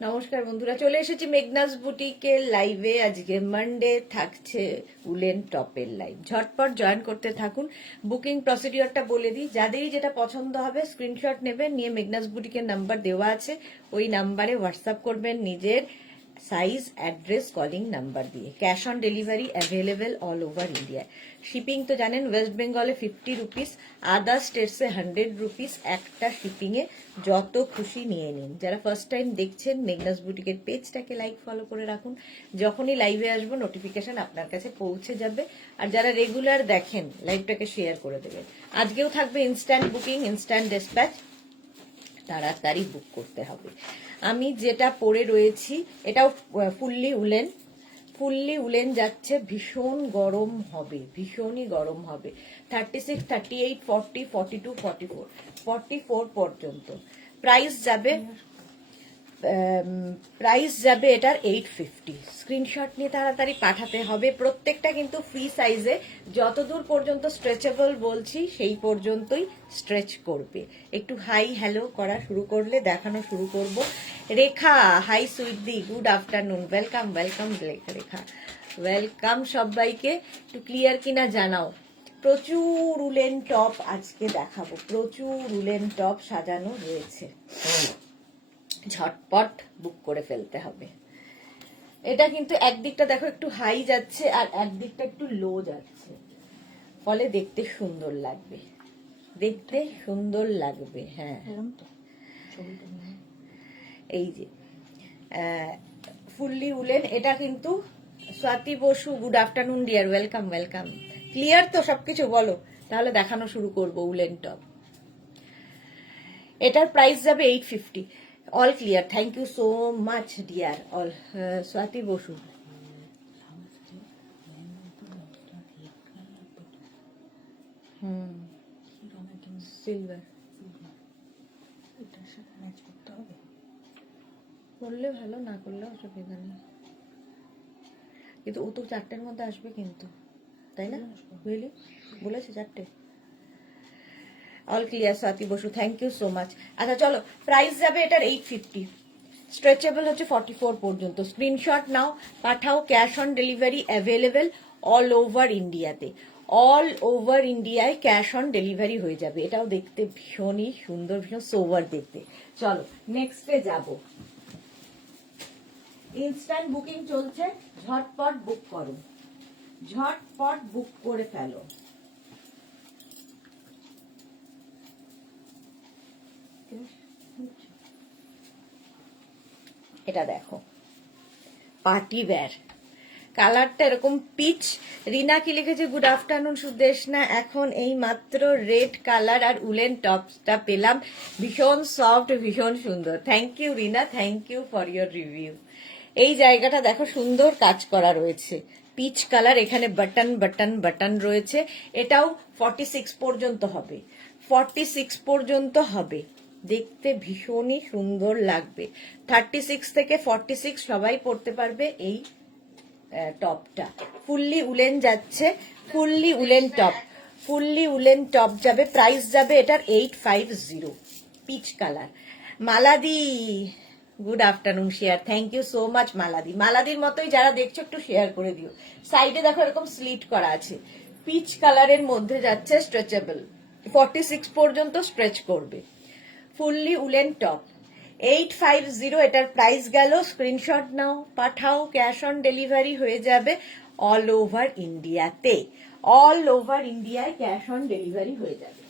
নমস্কার বন্ধুরা, চলে এসেছি মেঘনাস বুটিকের লাইভে। আজকে মানডে থাকছে উলেন টপের লাইভ। ঝটপট জয়েন করতে থাকুন। বুকিং প্রসিডিওরটা বলে দিই, যাদেরই যেটা পছন্দ হবে স্ক্রিনশট নেবেন, নিয়ে মেঘনাস বুটিকের নাম্বার দেওয়া আছে, ওই নাম্বারে হোয়াটসঅ্যাপ করবেন নিজের সাইজ, অ্যাড্রেস, কলিং নাম্বার দিয়ে। Cash on delivery available all over India. Shipping তো জানেন, ওয়েস্ট বেঙ্গলে 50 রুপিস, আদার স্টেটসে 100 রুপিস। একটা শিপিংয়ে যত খুশি নিয়ে নিন। যারা ফার্স্ট টাইম দেখছেন, মেঘনাস বুটিকের পেজটাকে লাইক ফলো করে রাখুন। যখনই লাইভে আসবো নোটিফিকেশন আপনার কাছে পৌঁছে যাবে। আর যারা রেগুলার দেখেন, লাইভটাকে শেয়ার করে দেবেন। আজকেও থাকবে ইনস্ট্যান্ট বুকিং, ইনস্ট্যান্ট ডিসপ্যাচ, তাড়াতাড়ি বুক করতে হবে। আমি যেটা পরে রয়েছি এটাও ফুললি উলেন যাচ্ছে। ভীষণ গরম হবে, ভীষণই গরম হবে। 36, 38, 40, 42, 44, 44 পর্যন্ত প্রাইস যাবে এটার 850। স্ক্রিনশট নিয়ে তাড়াতাড়ি পাঠাতে হবে। প্রত্যেকটা কিন্তু ফ্রি সাইজে, যতদূর পর্যন্ত স্ট্রেচেবল বলছি সেই পর্যন্তই স্ট্রেচ করবে। একটু হাই হ্যালো করা শুরু করলে দেখানো শুরু করব। রেখা, হাই সুইটদি, good afternoon, welcome welcome Rekha, welcome সবাইকে। একটু ক্লিয়ার কিনা জানাও। প্রচুর উলেন টপ আজকে দেখাবো, প্রচুর উলেন টপ সাজানো রয়েছে। ঝটপট বুক করে ফেলতে হবে। এটা কিন্তু একদিকটা দেখো একটু হাই যাচ্ছে আর একদিকটা একটু লো যাচ্ছে, ফলে দেখতে সুন্দর লাগবে, দেখতে সুন্দর লাগবে। হ্যাঁ, এই যে ফুললি উলেন, এটা কিন্তু Swati Basu, good afternoon dear, welcome welcome. Clear তো সবকিছু? বলো, তাহলে দেখানো শুরু করবো উলেন টপ। এটার প্রাইস যাবে 850। All clear, thank you so much dear all. Swati Basu, silver করলে ভালো, না করলে অসুবিধা নেই। কিন্তু ও তো 4টের মধ্যে আসবে কিন্তু, তাই না? বুঝলি, বলেছে 4টে। All clear Swati Basu, thank you so much. আচ্ছা চলো, প্রাইস যাবে এটার 850। স্ট্রেচেবল হচ্ছে 44 পর্যন্ত। স্ক্রিনশট নাও, পাঠাও। Cash on delivery available all over ইন্ডিয়াতে। অল ওভার ইন্ডিয়ায় ক্যাশ অন ডেলিভারি হয়ে যাবে। এটাও দেখতে ভীষণই সুন্দর, ভীষণ সোভার দেখতে। চলো নেক্সটে যাব। ইনস্ট্যান্ট বুকিং চলছে, ঝটপট বুক করো, ঝটপট বুক করে ফেলো। এটা দেখো, পার্টি ওয়্যার, কালারটা এরকম পিচ। রিনা কি লিখেছে, গুড আফটারনুন সুদেশনা, এখন এই মাত্র রেড কালার আর উলেন টপসটা পেলাম, ভীষণ সফট, ভীষণ সুন্দর। Thank you Rina, thank you for your review. এই জায়গাটা দেখো সুন্দর কাজ করা রয়েছে, পিচ কালার। এখানে বাটন বাটন বাটন রয়েছে। এটাও 46 পর্যন্ত হবে, 46 পর্যন্ত হবে। দেখতে ভীষণই সুন্দর লাগবে। 36 থেকে 46 সবাই পড়তে পারবে এই টপটা। ফুললি উলেন যাচ্ছে, fully woollen top, fully woollen top যাবে। প্রাইস যাবে এটার 850, পিচ কালার। মালাদি, good afternoon share, thank you so much মালাদি। মালাদির মতোই যারা দেখছো একটু শেয়ার করে দিও। সাইডে দেখো এরকম স্লিট করা আছে, পিচ কালারের মধ্যে যাচ্ছে, স্ট্রেচেবল, 46 পর্যন্ত স্ট্রেচ করবে। ফুললি উলেন টপ 850, এটার প্রাইস গেল। স্ক্রিনশট নাও, পাঠাও। ক্যাশ অন ডেলিভারি হয়ে যাবে অল ওভার ইন্ডিয়াতে। অল ওভার ইন্ডিয়ায় ক্যাশ অন ডেলিভারি হয়ে যাবে।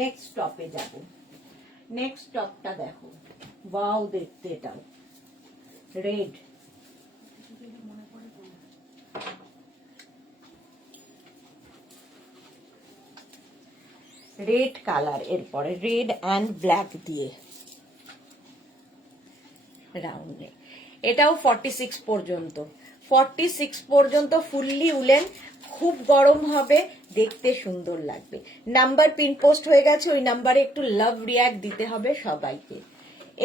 নেক্সট টপে যাব। নেক্সট টপটা দেখো, ওয়াও দেখতে, এটাও রেড, রেড কালার, এরপরে রেড অ্যান্ড ব্ল্যাক দিয়ে রাউন্ডে। এটাও 46 পর্যন্ত, 46 পর্যন্ত ফুললি উলেন। খুব গরম হবে, দেখতে সুন্দর লাগবে। নাম্বার পিন পোস্ট হয়ে গেছে, ওই নাম্বারে একটু লাভ রিয়াক্ট দিতে হবে সবাইকে।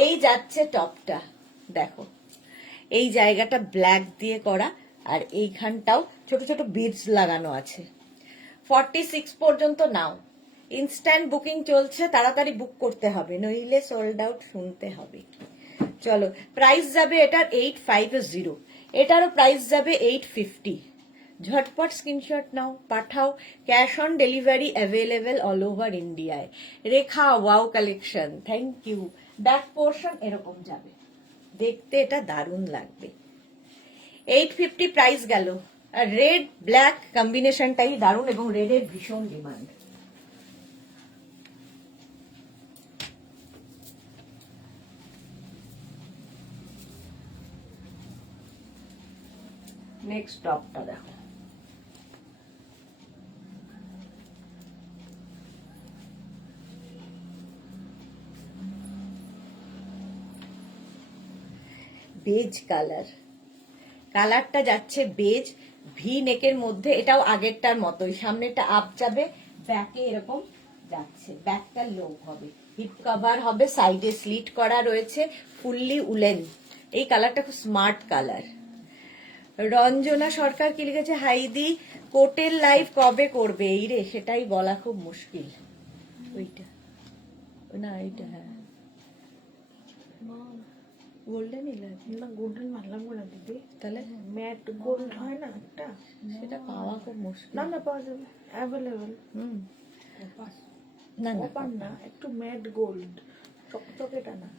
এই যাচ্ছে টপটা, দেখো এই জায়গাটা ব্ল্যাক দিয়ে করা, আর এইখানটাও ছোট ছোট বিডস লাগানো আছে। 46 পর্যন্ত নাও। ইনস্ট্যান্ট বুকিং চলছে, তাড়াতাড়ি বুক করতে হবে, নইলে সোল্ড আউট শুনতে হবে। চলো প্রাইস যাবে এটার 850, এটারও প্রাইস যাবে 850। ঝটপট স্ক্রিনশট নাও, পাঠাও। Cash on delivery available all over ইন্ডিয়ায়। Rekha wow collection, thank you. Back portion এরকম যাবে, দেখতে এটা দারুণ লাগবে। 850 প্রাইস গেল। আর রেড ব্ল্যাক কম্বিনেশনটাই দারুণ এবং রেডের ভীষণ ডিমান্ড। নেক্সট টপটা দেখো, বেজ কালার। কালারটা যাচ্ছে বেজ, ভি নেকের মধ্যে, এটাও আগেরটার মতোই, সামনেটা আপ যাবে, ব্যাকে এরকম যাচ্ছে, ব্যাকটা লো হবে, হিপ কভার হবে, সাইডে স্লিট করা রয়েছে, ফুললি উলেন। এই কালারটা খুব স্মার্ট কালার। রঞ্জনা সরকার কি লিখেছে, হাইদি কোটের লাইভ কবে করবে? এই রে, সেটাই বলা খুব মুশকিল। ওইটা না, এইটা হ্যাঁ গোল্ডেন না, গোল্ডেন মারলাম না দিদি, তাহলে ম্যাট গোল্ড হয় না একটা, সেটা পাওয়া খুব মুশকিল। না না, পাওয়া যাবে, অ্যাভেলেবল। না না, একটু ম্যাট গোল্ড, চকচকেটা না।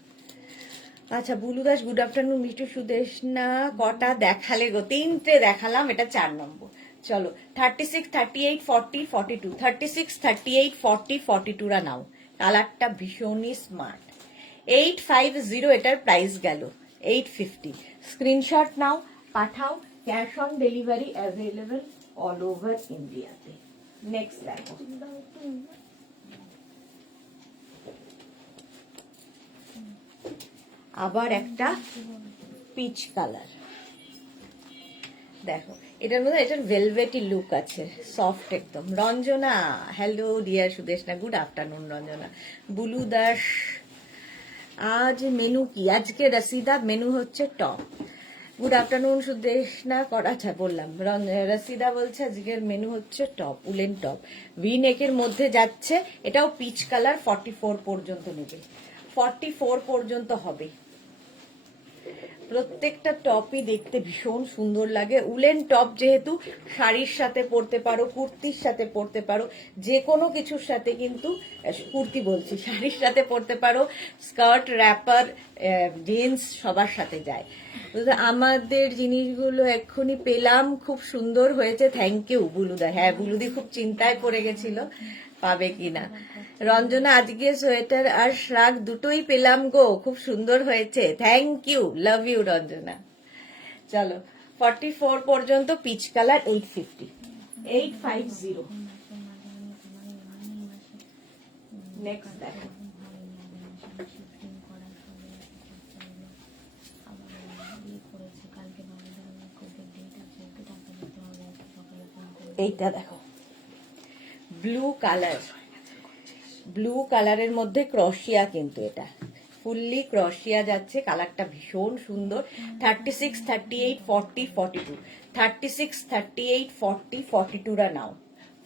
আচ্ছা, বুলু দাস গুড আফটারনুন। মিষ্টু সুদেশনা কটা দেখালে গো? 3টে দেখালাম, এটা 4 নম্বর। চলো 36, 38, 40, 42, 36, 38, 40, 42 রা নাও। কালারটা ভীষণই স্মার্ট। 850 এটার প্রাইস গেল 850। স্ক্রিনশট নাও, পাঠাও। Cash on delivery available all over ইন্ডিয়াতে। নেক্সট দেখো, আবার একটা পিচ কালার। দেখো এটার মধ্যে, এটার ভেলভেটি লুক আছে, সফট একদম। Ranjana, hello dear Sudeshna, good afternoon Ranjana. Bulu Das, আজ মেনু কি? আজকে রসিদা মেনু হচ্ছে টপ। গুড আফটারনুন সুদেশনা, আচ্ছা বললাম। রসিদা বলছে আজকের মেনু হচ্ছে টপ, উলেন টপ, ভি নেকের মধ্যে যাচ্ছে, এটাও পিচ কালার। 44 পর্যন্ত নেবে, 44 পর্যন্ত হবে। প্রত্যেকটা টপই দেখতে ভীষণ সুন্দর লাগে। উলেন টপ যেহেতু শাড়ির সাথে পরতে পারো, কুর্তির সাথে পরতে পারো, যে কোনো কিছুর সাথে, কিন্তু কুর্তি বলছি, শাড়ির সাথে পরতে পারো, স্কার্ট, র্যাপার, জিন্স সবার সাথে যায়। আমাদের জিনিসগুলো এক্ষুনি পেলাম, খুব সুন্দর হয়েছে, থ্যাংক ইউ বুলুদা। হ্যাঁ, বুলুদি খুব চিন্তায় পড়ে গেছিল পাবে কিনা। রঞ্জনা, আজকে সোয়েটার আর শ্রাগ দুটোই পেলাম গো, খুব সুন্দর হয়েছে, thank you, love you Ranjana. চলো 44 পর্যন্ত পিচ কালার 850, 850। নেক্সট দেখো, এইটা দেখো, ব্লু কালার। ব্লু কালারের মধ্যে ক্রশিয়া, কিন্তু এটা ফুললি ক্রশিয়া যাচ্ছে, কালারটা ভীষণ সুন্দর। 36, 38, 40, 42, 36, 38, 40, 42 রা নাও।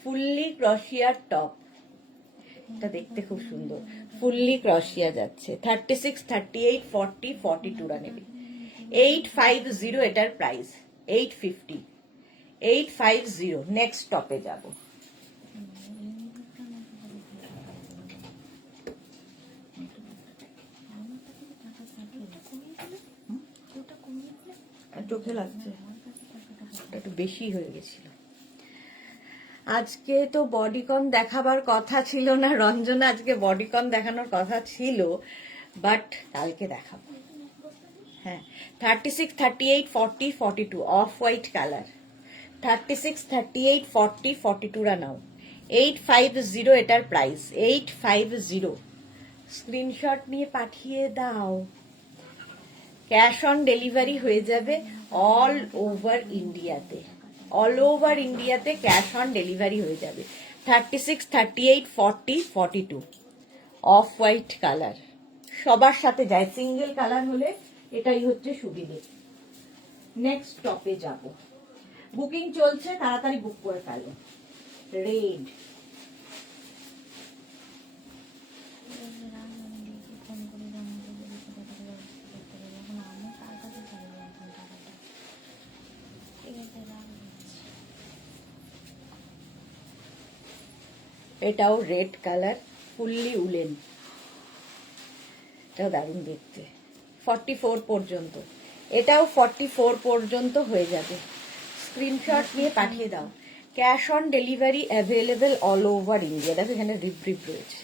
ফুললি ক্রশিয়ার টপ, এটা দেখতে খুব সুন্দর, ফুললি ক্রশিয়া যাচ্ছে। 36, 38, 40, 42 রা নেবে। 850 এটার প্রাইস, 850, 850। নেক্সট টপে যাবো। চোখে লাগছে, একটু বেশি হয়ে গেছিল। আজকে তো বডিকন দেখাবার কথা ছিল না রঞ্জনা, আজকে বডিকন দেখানোর কথা ছিল, বাট কালকে দেখাবো। হ্যাঁ, 36, 38, 40, 42 অফ হোয়াইট কালার। 36, 38, 40, 42 রা নাও। 850 এটার প্রাইস, 850। স্ক্রিনশট নিয়ে পাঠিয়ে দাও। ক্যাশ অন ডেলিভারি হয়ে যাবে অল ওভার ইন্ডিয়াতে, অল ওভার ইন্ডিয়াতে ক্যাশ অন ডেলিভারি হয়ে যাবে। 36, 38, 40, 42 অফ হোয়াইট কালার, সবার সাথে যায়, সিঙ্গেল কালার হলে এটাই হচ্ছে সুবিধে। নেক্সট টপে যাব, বুকিং চলছে, তাড়াতাড়ি বুক করে ফেলো। রেড, এটাও রেড কালার, ফুললি উলেন, এটাও দারুণ দেখতে। 44 পর্যন্ত, এটাও 44 পর্যন্ত হয়ে যাবে। স্ক্রিনশট নিয়ে পাঠিয়ে দাও। Cash on delivery available all over India. দেখো এখানে রিপ রিপ রয়েছে,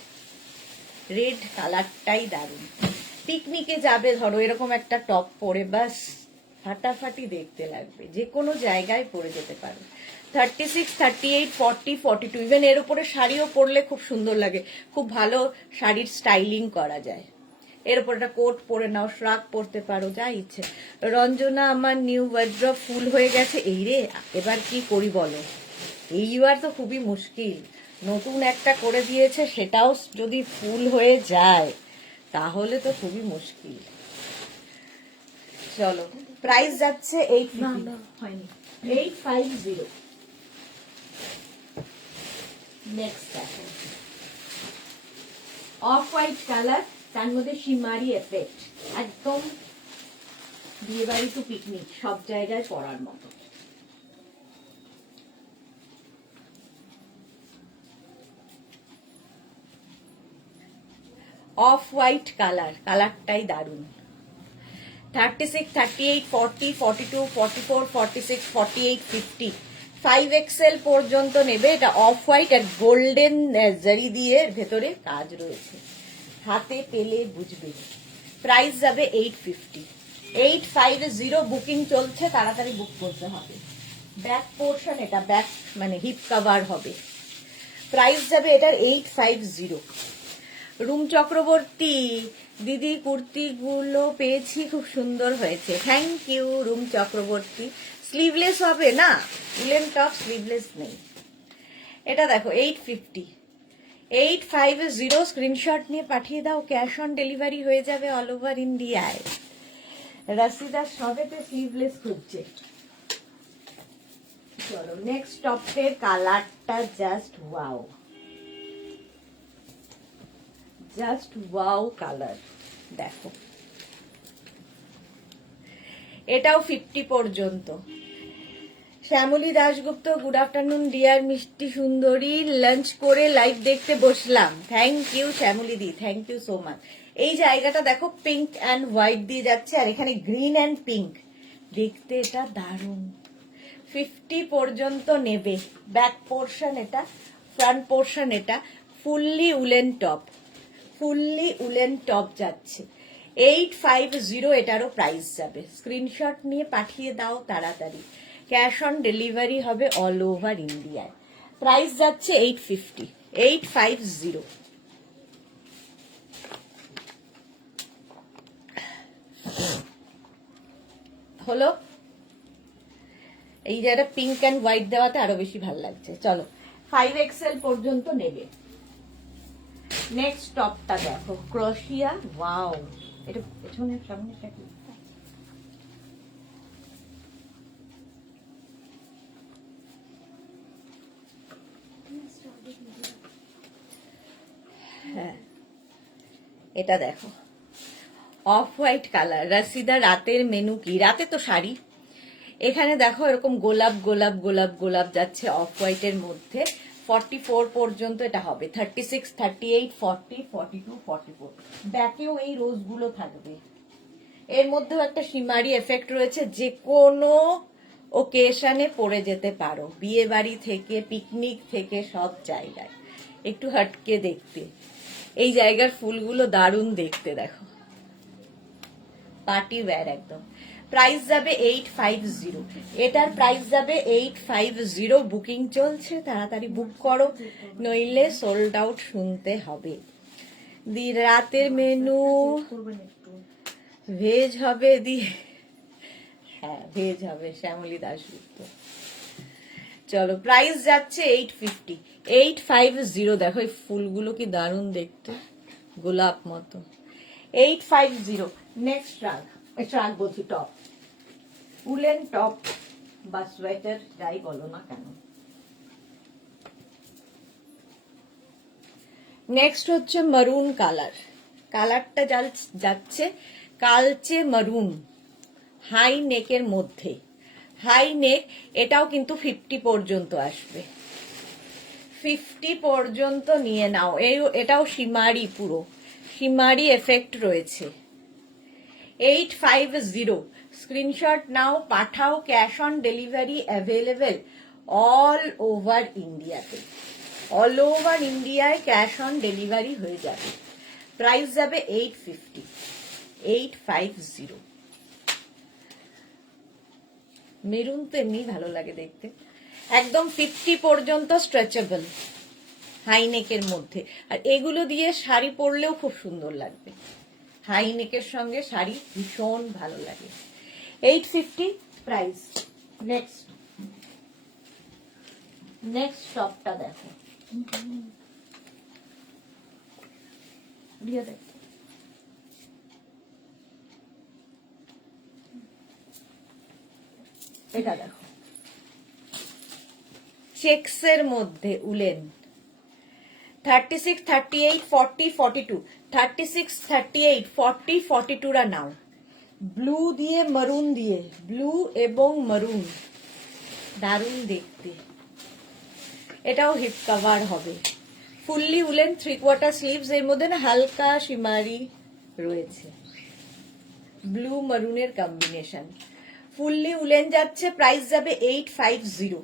রেড কালারটাই দারুণ। পিকনিকে যাবে ধরো, এরকম একটা টপ পরে বাস ফাটাফাটি দেখতে লাগবে, যে কোনো জায়গায় পরে যেতে পারো। 36, 38, 40, 42, ইভেন এর উপরে শাড়িও পরলে খুব সুন্দর লাগে, খুব ভালো শাড়ির স্টাইলিং করা যায়। এর উপর একটা কোট পরে নাও, শ্রাগ পরতে পারো, যা ইচ্ছে। রঞ্জনা, আমার নিউ ওয়ার্ড্রপ ফুল হয়ে গেছে। এই রে, এবার কি করি বলো? এইবার তো খুবই মুশকিল। নতুন একটা করে দিয়েছে, সেটাও যদি ফুল হয়ে যায় তাহলে তো খুবই মুশকিল। চলো, প্রাইস যাচ্ছে 850। নেক্সট দেখো, অফ হোয়াইট কালার, তার মধ্যে শিমারি এফেক্ট, একদম বিয়ে বাড়ি টু পিকনিক সব জায়গায় পরার মতো। অফ হোয়াইট কালার, কালারটাই দারুণ। 36, 38, 40, 42, 44, 46, 48, 50, 5XL পর্যন্ত নেবে। এটা অফ হোয়াইট আর গোল্ডেন জারি দিয়ে ভেতরে কাজ রয়েছে, হাতে পেলে বুঝবে। প্রাইস যাবে 850। 850 বুকিং চলছে, তাড়াতাড়ি বুক করতে হবে। ব্যাক পোর্শন, এটা ব্যাক মানে হিপ কভার হবে। প্রাইস যাবে এটার 850। রুম চক্রবর্তী দিদি, কুর্তিগুলো পেয়েছি, খুব সুন্দর হয়েছে। Thank you Rum Chakraborty. Sleeveless হবে না, উলেন টপ স্লিভলেস নেই। এটা দেখো 850। 850 স্ক্রিনশট নিয়ে পাঠিয়ে দাও। ক্যাশ অন ডেলিভারি হয়ে যাবে অল ওভার ইন্ডিয়ায়। রাশিদা সবেতে স্লিভলেস খুঁজছে। চলো, নেক্সট টপের কালারটা just wow, just wow colour. দেখো এটাও 50 পর্যন্ত। Shyamali Dasgupta, good afternoon dear মিষ্টি সুন্দরী, লাঞ্চ করে লাইভ দেখতে বসলাম। থ্যাংক ইউ শ্যামলী দি, থ্যাংক ইউ সো মাচ। এই জায়গাটা দেখো পিঙ্ক অ্যান্ড হোয়াইট দিয়ে যাচ্ছে, আর এখানে গ্রিন অ্যান্ড পিঙ্ক, দেখতে এটা দারুণ। 50 পর্যন্ত নেবে। ব্যাক পোর্শন এটা, ফ্রন্ট পোর্শন এটা, fully woollen top, fully woollen top যাচ্ছে। 850 এটারও প্রাইস যাবে। স্ক্রিনশট নিয়ে পাঠিয়ে দাও তাড়াতাড়ি। ক্যাশ অন ডেলিভারি হবে অল ওভার ইন্ডিয়ায়। প্রাইস যাচ্ছে 850। 850 হলো। এই যে পিঙ্ক অ্যান্ড হোয়াইট দেওয়াতে আরো বেশি ভালো লাগছে। চলো, 5XL পর্যন্ত নেবে। নেক্সট টপটা দেখো, ক্রোশিয়া, ওয়াও। এটা পেছনের সামনেটা কি? হ্যাঁ, এটা দেখো অফ হোয়াইট কালার। রাশিদা, রাতের মেনু কি? রাতে তো শাড়ি। এখানে দেখো এরকম গোলাপ গোলাপ গোলাপ গোলাপ যাচ্ছে অফ হোয়াইটের মধ্যে। 44 পর্যন্ত এটা হবে। 36, 38, 40, 42, 44। ব্যাকেও এই রোজগুলো থাকবে। এর মধ্যেও একটা শিমারি এফেক্ট রয়েছে, যে কোনো ওকেশনে পরে যেতে পারো, বিয়ে বাড়ি থেকে পিকনিক থেকে সব জায়গায়। একটু হটকে দেখতে, এই জায়গার ফুলগুলো দারুণ দেখতে। দেখো পার্টি ওয়্যার একদম। প্রাইস যাবে 850। এটার প্রাইস যাবে 850। বুকিং চলছে, তাড়াতাড়ি বুক করো, নইলে সোল্ড আউট শুনতে হবে। রাতের মেনু ভেজ হবে দি? হ্যাঁ, ভেজ হবে। শ্যামলী দাশগুপ্ত। চলো, প্রাইস যাচ্ছে 850। 850। দেখো এই ফুলগুলো কি দারুণ দেখতে, গোলাপ মতো। 850। নেক্সট ট্রাক বলছি, টপ, উলেন টপ বা সোয়েটার যাই বলো না কেন। নেক্সট হচ্ছে মারুন কালার। কালারটা যাচ্ছে কালচে মারুন, হাই নেকের মধ্যে। হাই নেক, এটাও কিন্তু 50 পর্যন্ত আসবে। 50 পর্যন্ত নিয়ে নাও। এটাও সীমারি, পুরো সীমারি এফেক্ট রয়েছে। 850 স্ক্রিনশট নাও, পাঠাও। Cash on delivery available all over ইন্ডিয়াতে। অল ওভার ইন্ডিয়ায় ক্যাশ অন ডেলিভারি হয়ে যাবে। প্রাইস যাবে 850। 850। মেরুন তো এমনি ভালো লাগে দেখতে। একদম 50 পর্যন্ত স্ট্রেচেবল, হাই নেকের মধ্যে। আর এগুলো দিয়ে শাড়ি পরলেও খুব সুন্দর লাগবে। হাই নেকের সঙ্গে শাড়ি ভীষণ ভালো লাগে। 850 প্রাইস। নেক্সট টপটা দেখো। এটা দেখো, চেক্সের মধ্যে উলেন। 36, 38, 40, 42। 36, 38, 40, 42 রা নাও। ব্লু দিয়ে মারুন দিয়ে, ব্লু এবং মারুন, দারুণ দেখতে। এটাও হিপ কভার হবে। Fully woollen, 3/4 sleeves. এর মধ্যে না হালকা শিমারি রয়েছে, ব্লু মারুনের কম্বিনেশন। ফুললি উলেন যাচ্ছে, প্রাইস যাবে 850।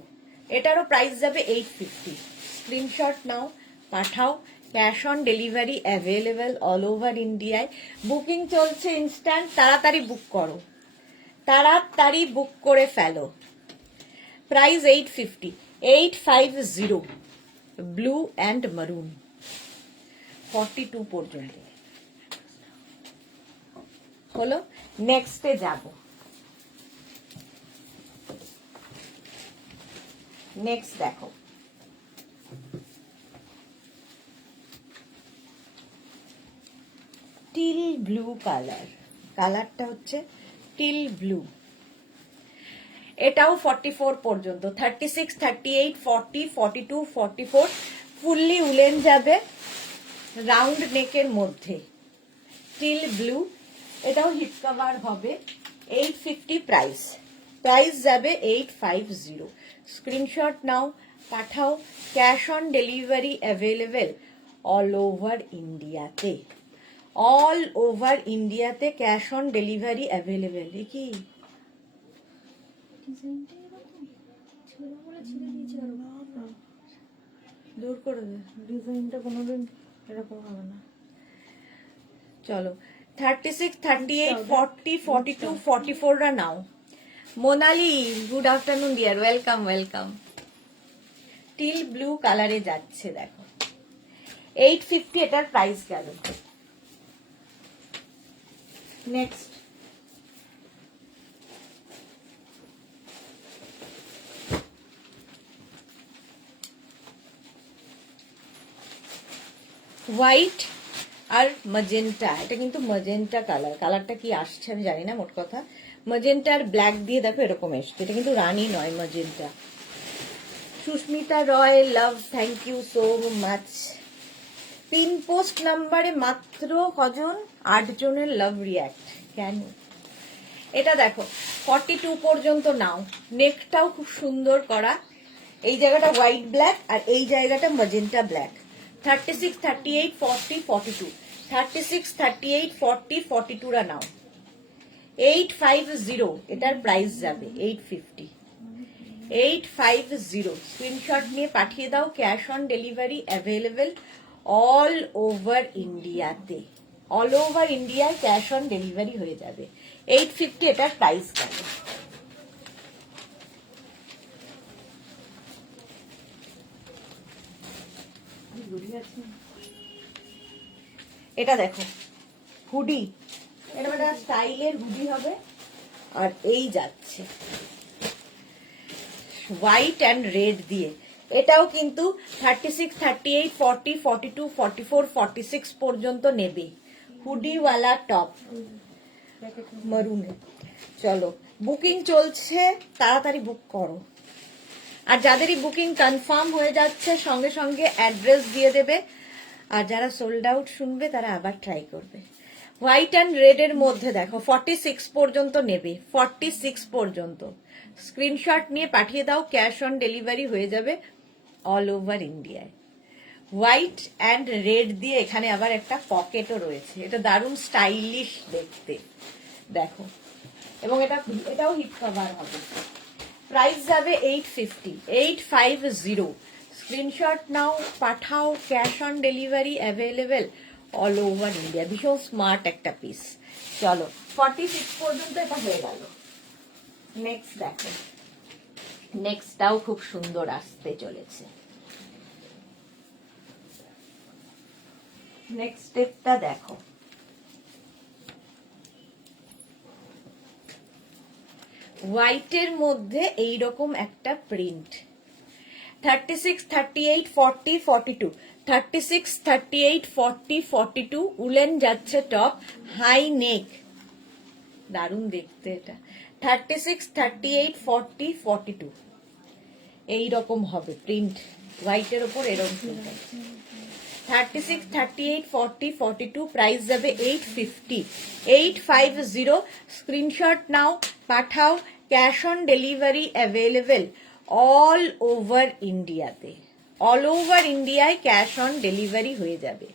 এটারও প্রাইস যাবে 850। স্ক্রিনশট নাও, পাঠাও। Cash on delivery available all over ইন্ডিয়ায়। বুকিং চলছে ইনস্ট্যান্ট, তাড়াতাড়ি বুক করো, তাড়াতাড়ি বুক করে ফেলো। প্রাইস 850। 850 ব্লু অ্যান্ড মারুন। 42 পর্যন্ত হলো। নেক্সটে যাব। নেক্সট দেখো, টিল ব্লু কালার। কালারটা হচ্ছে টিল ব্লু। এটাও 44 পর্যন্ত। 36, 38, 40, 42, 44। ফুললি উলেন যাবে, রাউন্ড নেকের মধ্যে। টিল ব্লু, এটাও হিপ কভার হবে। 850 প্রাইস। প্রাইস যাবে 850। স্ক্রিনশট নাও, পাঠাও। Cash on delivery available all over ইন্ডিয়াতে। অল ওভার ইন্ডিয়াতে ক্যাশ অন ডেলিভারি অ্যাভেলেবেল। কি দূর করে দে, ডিজাইনটা কোনোদিন এরকম হবে না। চলো, 36, 38, 40, 42, 44 রা নাও। Monali, good afternoon dear, welcome welcome. Teal blue কালারে যাচ্ছে দেখো। 850 এটার প্রাইস গেল। নেক্সট, হোয়াইট আর ম্যাজেন্টা। এটা কিন্তু ম্যাজেন্টা কালার। কালারটা কি আসছে আমি জানি না, মোট কথা ম্যাজেন্টা আর ব্ল্যাক দিয়ে দেখো এরকম এসছে। এটা কিন্তু রানী নয়, magenta. Susmita Roy, love, thank you so much. 3 post নাম্বারে মাত্র কজন? 8 জনের লাভ রিয়াক্ট। কেন? এটা দেখো, 42 পর্যন্ত নাও। নেকটাও খুব সুন্দর করা। এই জায়গাটা হোয়াইট ব্ল্যাক আর এই জায়গাটা ম্যাজেন্টা ব্ল্যাক। 36, 38, 40, 42। 36, 38, 40, 42 রা নাও। 850 এটার প্রাইস যাবে। 850। 850 স্ক্রিনশট নিয়ে পাঠিয়ে দাও। Cash on delivery available all over ইন্ডিয়াতে। অল ওভার ইন্ডিয়ায় ক্যাশ অন ডেলিভারি হয়ে যাবে। 850 এটার প্রাইস যাবে। এটা দেখো, হুডি। এটা একটা স্টাইলের হুডি হবে। আর এই যাচ্ছে হোয়াইট অ্যান্ড রেড দিয়ে। এটাও কিন্তু 36, 38, 40, 42, 44, 46 পর্যন্ত নেবে। হুডিওয়ালা টপ মারুনে। চলো, বুকিং চলছে, তাড়াতাড়ি বুক করো। আর যাদেরই বুকিং কনফার্ম হয়ে যাচ্ছে সঙ্গে সঙ্গে অ্যাড্রেস দিয়ে দেবে। আর যারা সোল্ড আউট শুনবে তারা আবার ট্রাই করবে। হোয়াইট অ্যান্ড রেড এর মধ্যে দেখো 46 পর্যন্ত নেবে। 46 পর্যন্ত স্ক্রিনশট নিয়ে পাঠিয়ে দাও। ক্যাশ অন ডেলিভারি হয়ে যাবে অল ওভার ইন্ডিয়ায়। হোয়াইট অ্যান্ড রেড দিয়ে এখানে আবার একটা পকেটও রয়েছে, এটা দারুণ স্টাইলিশ দেখতে, দেখো। এবং এটাও হিপ কভার হবে। প্রাইস যাবে 850, 850। স্ক্রিনশট নাও, পাঠাও, cash on delivery available all over India. ভীষণ স্মার্ট একটা পিস। চলো 46 পর্যন্ত এটা হয়ে গেল। নেক্সট দেখো, নেক্সটটাও খুব সুন্দর আসতে চলেছে। নেক্সট স্টেপটা দেখো, হোয়াইটের মধ্যে এইরকম একটা প্রিন্ট। 36, 38, 40, 42, 36, 38, 40, 42 উলেন যাচ্ছে টপ, হাই নেক, দারুণ দেখতে এটা। 36, 38, 40, 42 এইরকম হবে প্রিন্ট, হোয়াইটের ওপর এরকম প্রিন্ট। 36, 38, 40, 42 প্রাইস যাবে 850, 850। স্ক্রিনশট নাও, পাঠাও, cash on delivery available all over ইন্ডিয়াতে। অল ওভার ইন্ডিয়ায় ক্যাশ অন ডেলিভারি হয়ে যাবে।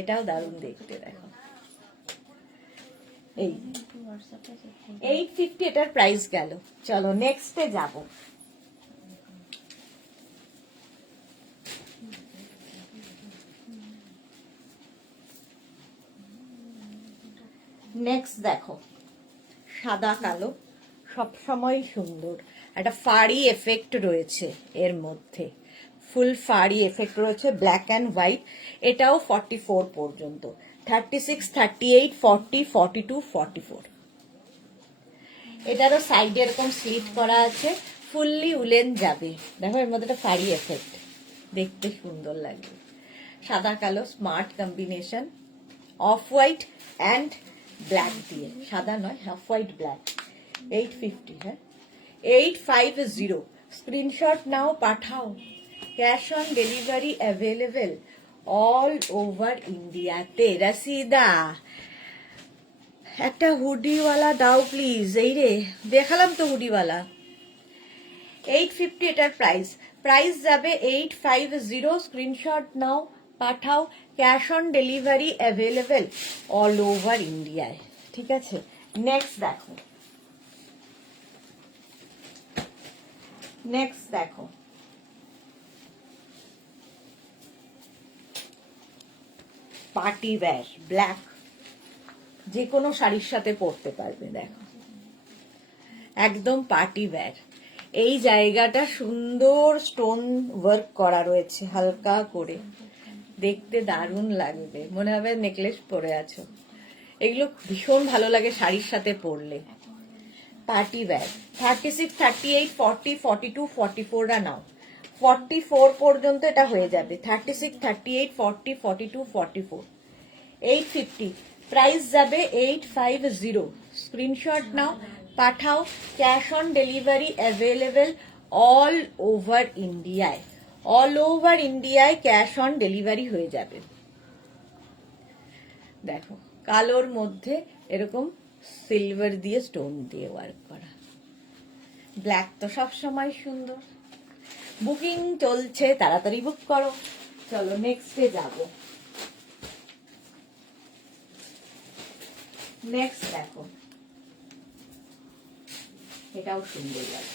এটাও দারুণ দেখতে, দেখো। এই 850 এটার প্রাইস গেল। চলো নেক্সটে যাব। নেক্সট দেখো, সাদা কালো, সবসময় সুন্দর, একটা ফাড়ি এফেক্ট রয়েছে এর মধ্যে, ফুল ফাড়ি এফেক্ট রয়েছে, ব্ল্যাক অ্যান্ড হোয়াইট। এটাও 44 পর্যন্ত। 36, 38, 40, 42, 44। এটারও সাইডে এরকম স্লিট করা আছে, ফুললি উলেন যাবে। দেখো এর মধ্যে একটা ফাড়ি এফেক্ট, দেখতে সুন্দর লাগবে। সাদা কালো smart combination, of white and black দিয়ে, সাদা নয়, হাফ হোয়াইট ব্ল্যাক। 850, হ্যাঁ 850। স্ক্রিনশট নাও, পাঠাও, cash on delivery available all over ইন্ডিয়াতে। রাসিদা একটা হুডিওয়ালা দাও প্লিজ। এই রে দেখালাম তো হুডিওয়ালা। 850 এটার প্রাইস, প্রাইস যাবে 850। স্ক্রিনশট নাও, পাঠাও, cash on delivery available all over ইন্ডিয়ায়। ঠিক আছে, নেক্সট দেখো, নেক্সট দেখো, পার্টি ওয়্যার ব্ল্যাক, যে কোনো শাড়ির সাথে পরতে পারবে। দেখো একদম পার্টি ওয়্যার। এই জায়গাটা সুন্দর স্টোন ওয়ার্ক করা রয়েছে হালকা করে, দেখতে দারুণ লাগবে, মনে হবে নেকলেস পরে আছো। এগুলো ভীষণ ভালো লাগে শাড়ির সাথে পরলে। Party wear. 36, 38, 40, 42, 44 নাও। 44 পর্যন্ত এটা হয়ে যাবে। 36, 38, 40, 42, 44। 850 প্রাইস যাবে 850। স্ক্রিনশট নাও, পাঠাও, cash on delivery available all over ইন্ডিয়ায়। অল ওভার ইন্ডিয়ায় ক্যাশ অন ডেলিভারি হয়ে যাবে। দেখো কালোর মধ্যে এরকম সিলভার দিয়ে স্টোন দিয়ে ওয়ার্ক করা, ব্ল্যাক তো সবসময় সুন্দর। বুকিং চলছে, তাড়াতাড়ি বুক করো। চলো নেক্সটে যাব। নেক্সট দেখো, এটাও সুন্দর লাগে।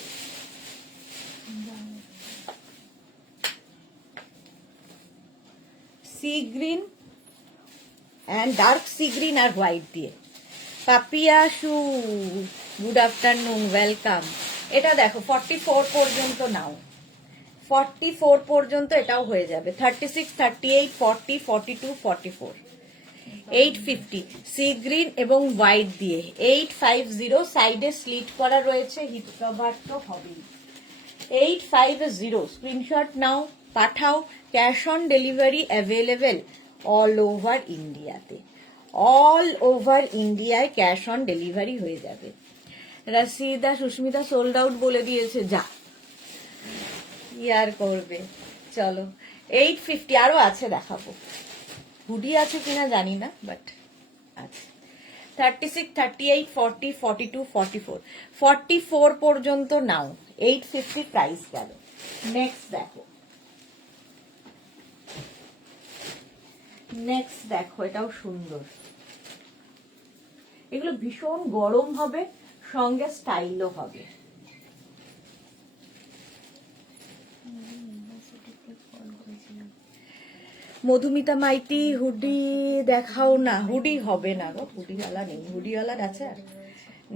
Sea green and dark sea green আর হোয়াইট দিয়ে। Papiya Shu, good afternoon, welcome. এটা দেখো 44 পর্যন্ত নাও, 44 পর্যন্ত এটাও হয়ে যাবে। 36, 38, 40, 42, 44। 850 সি গ্রিন এবং হোয়াইট দিয়ে। 850 সাইডে স্লিট করা রয়েছে, হিপ কভার তো হবেই। 850 স্ক্রিনশট নাও, পাঠাও, cash on delivery available all over ইন্ডিয়াতে। অল ওভার ইন্ডিয়ায় ক্যাশ অন ডেলিভারি হয়ে যাবে। রাশিদা সুস্মিতা সোল্ড আউট বলে দিয়েছে, যা ইয়ার করবে। চলো 850 আরো আছে, দেখাবো। হুডি আছে কিনা জানি না, বাট আছে। 36, 38, 40, 42, 44। 44 পর্যন্ত নাও। 850 প্রাইস গেল। নেক্সট দেখো, নেক্সট দেখো, এটাও সুন্দর। এগুলো ভীষণ গরম হবে, সঙ্গে স্টাইলও হবে। মধুমিতা মাইতি হুডি দেখাও না। হুডি হবে না গো, হুডিওয়ালা নেই। হুডিওয়ালার আছে আর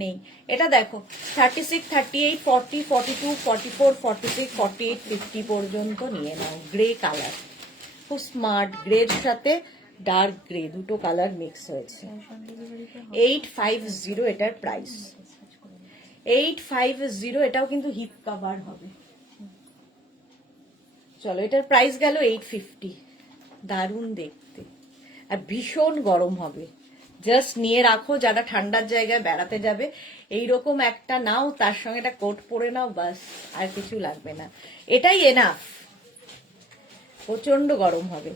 নেই। এটা দেখো 36, 38, 40, 42, 44, 46, 48, 50 পর্যন্ত নিয়ে নাও। গ্রে কালার, খুব স্মার্ট। গ্রের সাথে ডার্ক গ্রে দুটো কালার মিক্স হয়েছে। 850 এটার প্রাইস। 850। এটাও কিন্তু হিপ কভার হবে। চলো, এটার প্রাইস গেল 850। দারুণ দেখতে আর ভীষণ গরম হবে। জাস্ট নিয়ে রাখো, যারা ঠান্ডার জায়গায় বেড়াতে যাবে এইরকম একটা নাও, তার সঙ্গে একটা কোট পরে নাও, বাস আর কিছু লাগবে না, এটাই এনাফ। প্রচন্ড গরম হবে।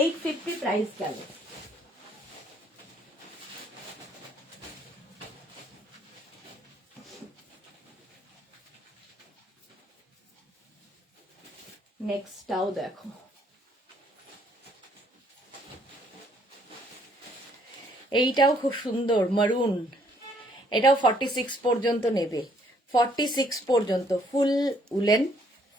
850 প্রাইস গেল। নেক্সটটাও দেখো, এইটাও খুব সুন্দর মারুন। এটাও 46 পর্যন্ত নেবে। 46 পর্যন্ত ফুল উলেন।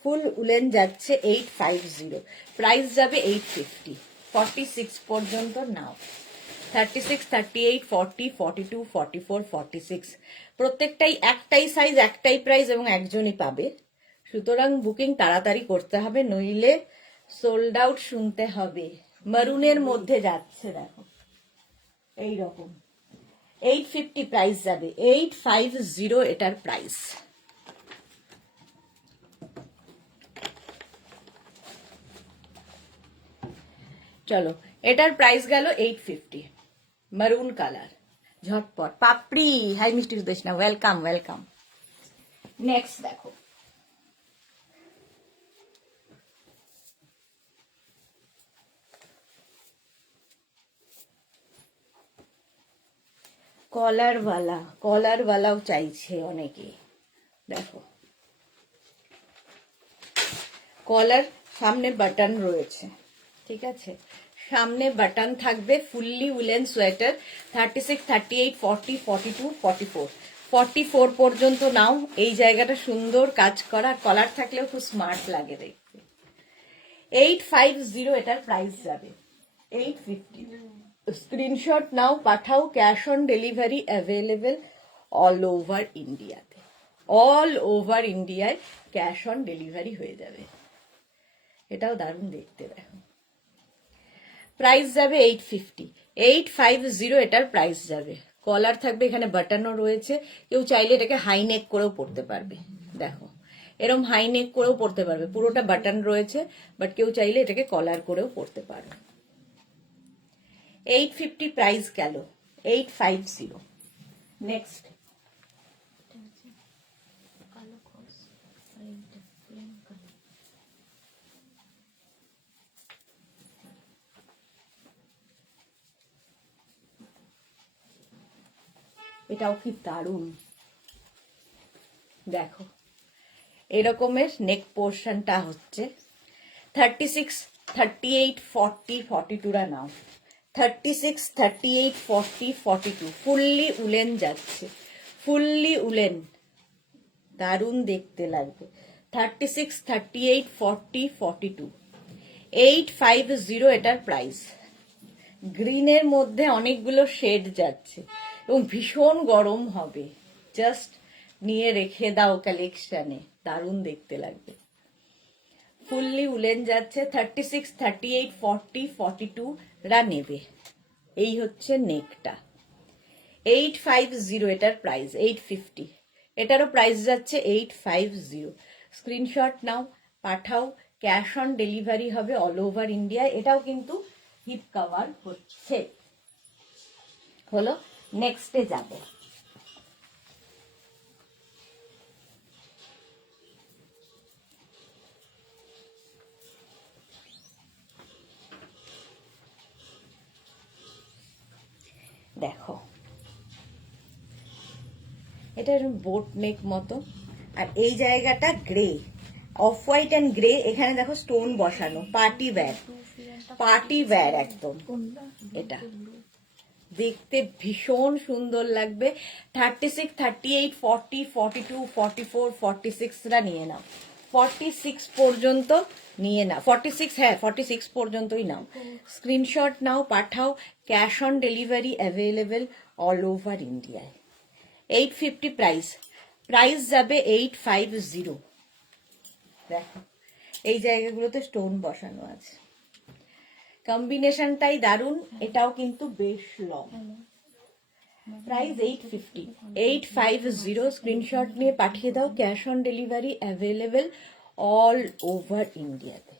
ফুল উলেন যাচ্ছে 850, প্রাইস যাবে 850। 46 পর্যন্ত নাও। 36, 38, 40, 42, 44, 46 প্রত্যেকটাই একটাই সাইজ, একটাই প্রাইস এবং একজনই পাবে। সুতরাং বুকিং তাড়াতাড়ি করতে হবে, নইলে সোল্ড আউট শুনতে হবে। মারুনের মধ্যে যাচ্ছে দেখো এইরকম। 850 প্রাইস যাবে। 850 এটার প্রাইস। চলো, এটার প্রাইস গেল 850। মারুন কালার, ঝটপট পাপড়ি। হাই মিষ্টি সুদেশনা, ওয়েলকাম ওয়েলকাম। নেক্সট দেখো, কলারওয়ালাও চাইছে অনেকে। দেখো, কলার সামনে বাটন রয়েছে, ঠিক আছে, সামনে বাটন থাকবে। Fully woollen sweater. 36, 38, 40, 42, 44, 44 পর্যন্ত নাও। এই জায়গাটা সুন্দর কাজ করা, কলার থাকলেও খুব স্মার্ট লাগে দেখতে। 850 এটার প্রাইস যাবে। 850। স্ক্রিনশট নাও, পাঠাও। Cash on delivery available all over ইন্ডিয়াতে। অল ওভার ইন্ডিয়ায় ক্যাশ অন ডেলিভারি হয়ে যাবে। এটাও দারুণ দেখতে দেখো। প্রাইস যাবে 850। 850 এটার প্রাইস যাবে। কলার থাকবে, এখানে বাটনও রয়েছে। কেউ চাইলে এটাকে হাই নেক করেও পরতে পারবে। দেখো, এরম হাই নেক করেও পরতে পারবে, পুরোটা বাটন রয়েছে, বাট কেউ চাইলে এটাকে কলার করেও পরতে পারবে। 850 প্রাইস গেল। 850। নেক্সট, এটাও কি দারুণ দেখো। এরকমের নেক পোর্শনটা হচ্ছে 36, 38, 40, 42 নাও। 36, 38, 40, 42 ফুললি উলেন যাচ্ছে। ফুললি উলেন, দারুণ দেখতে লাগবে। 36, 38, 40, 42, 850 এটার প্রাইস। গ্রিনের মধ্যে অনেকগুলো শেড যাচ্ছে এবং ভীষণ গরম হবে। জাস্ট নিয়ে রেখে দাও কালেকশনে, দারুণ দেখতে লাগবে। ফুললি উলেন যাচ্ছে। 36, 38, 40, 42 রা নেবে। এই হচ্ছে নেকটা। 850 এটার প্রাইস। 850 এটারও প্রাইস যাচ্ছে 850। স্ক্রিনশট নাও, পাঠাও। ক্যাশ অন ডেলিভারি হবে অল ওভার ইন্ডিয়া। এটাও কিন্তু হিপ কভার হচ্ছে। হলো, নেক্সটে যাব। দেখো, এটা বোট নেক মতো, আর এই জায়গাটা grey, of white and grey. এখানে দেখো স্টোন বসানো, পার্টি ওয়্যার। পার্টি ওয়্যার একদম। এটা দেখতে ভীষণ সুন্দর লাগবে। 36, 38, 40, 42, 44, 46রা নিয়ে নাও। 46 পর্যন্ত নিয়ে নাও। 46, হ্যাঁ 46 পর্যন্তই নাও। স্ক্রিনশট নাও, পাঠাও। Cash on delivery available all over ইন্ডিয়ায়। 850 প্রাইস। প্রাইস যাবে 850। দেখো এই জায়গাগুলোতে স্টোন বসানো আছে। কম্বিনেশনটাই দারুন। এটাও কিন্তু বেশ লং। প্রাইস 850। 850। স্ক্রিনশট নিয়ে পাঠিয়ে দাও। Cash on delivery available all over ইন্ডিয়াতে।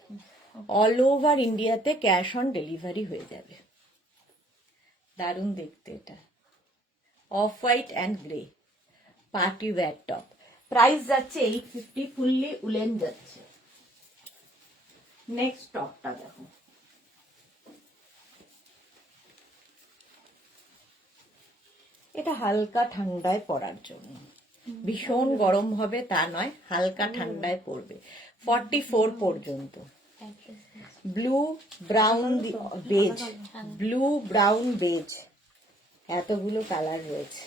অল ওভার ইন্ডিয়াতে ক্যাশ অন ডেলিভারি হয়ে যাবে। দারুন দেখতে এটা। Of white and grey party wear top. Price যাচ্ছে 850। ফুললি উলেন যাচ্ছে। নেক্সট টপটা দেখো। এটা হালকা ঠান্ডায় পরার জন্য। ভীষণ গরম হবে তা নয়, হালকা ঠান্ডায় পড়বে। 44 পর্যন্ত। Blue brown beige, blue brown beige, এতগুলো কালার রয়েছে।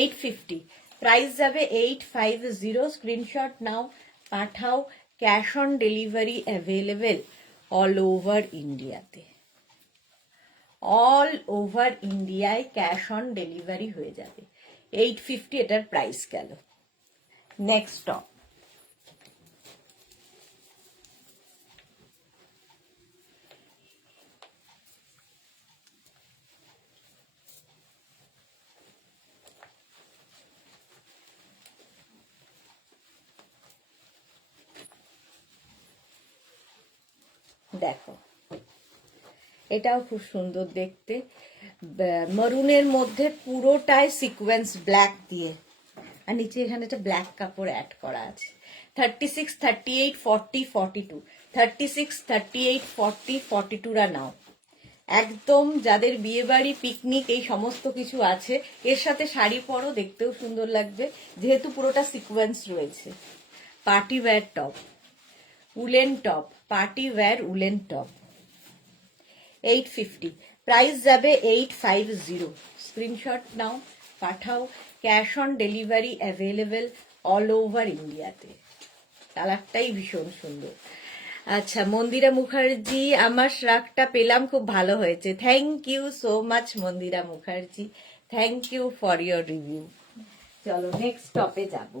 850। প্রাইস যাবে 850। স্ক্রিনশট নাও, পাঠাও। Cash on delivery available all over ইন্ডিয়াতে। অল ওভার ইন্ডিয়ায় ক্যাশ অন ডেলিভারি হয়ে যাবে। 850 এটার প্রাইস গেল। Next top. দেখো এটাও খুব সুন্দর দেখতে। মরুনের মধ্যে পুরোটাই সিকোয়েন্স ব্ল্যাক দিয়ে, আর নিচে এখানে একটা ব্ল্যাক কাপড় অ্যাড করা আছে। 36, 38, 40, 42। 36, 38, 40, 42রা নাও। একদম যাদের বিয়ে বাড়ি, পিকনিক এই সমস্ত কিছু আছে, এর সাথে শাড়ি পরো, দেখতেও সুন্দর লাগবে যেহেতু পুরোটা সিকোয়েন্স রয়েছে। Party wear top, woollen top, party wear woollen top. 850। Price যাবে 850। স্ক্রিনশট নাও, পাঠাও। Cash on delivery available all over ইন্ডিয়াতে। কালারটাই ভীষণ সুন্দর। আচ্ছা মন্দিরা মুখার্জি, আমার শ্রাকটা পেলাম, খুব ভালো হয়েছে। Thank you so much Mandira Mukherjee, thank you for your review. চলো নেক্সট টপে যাব।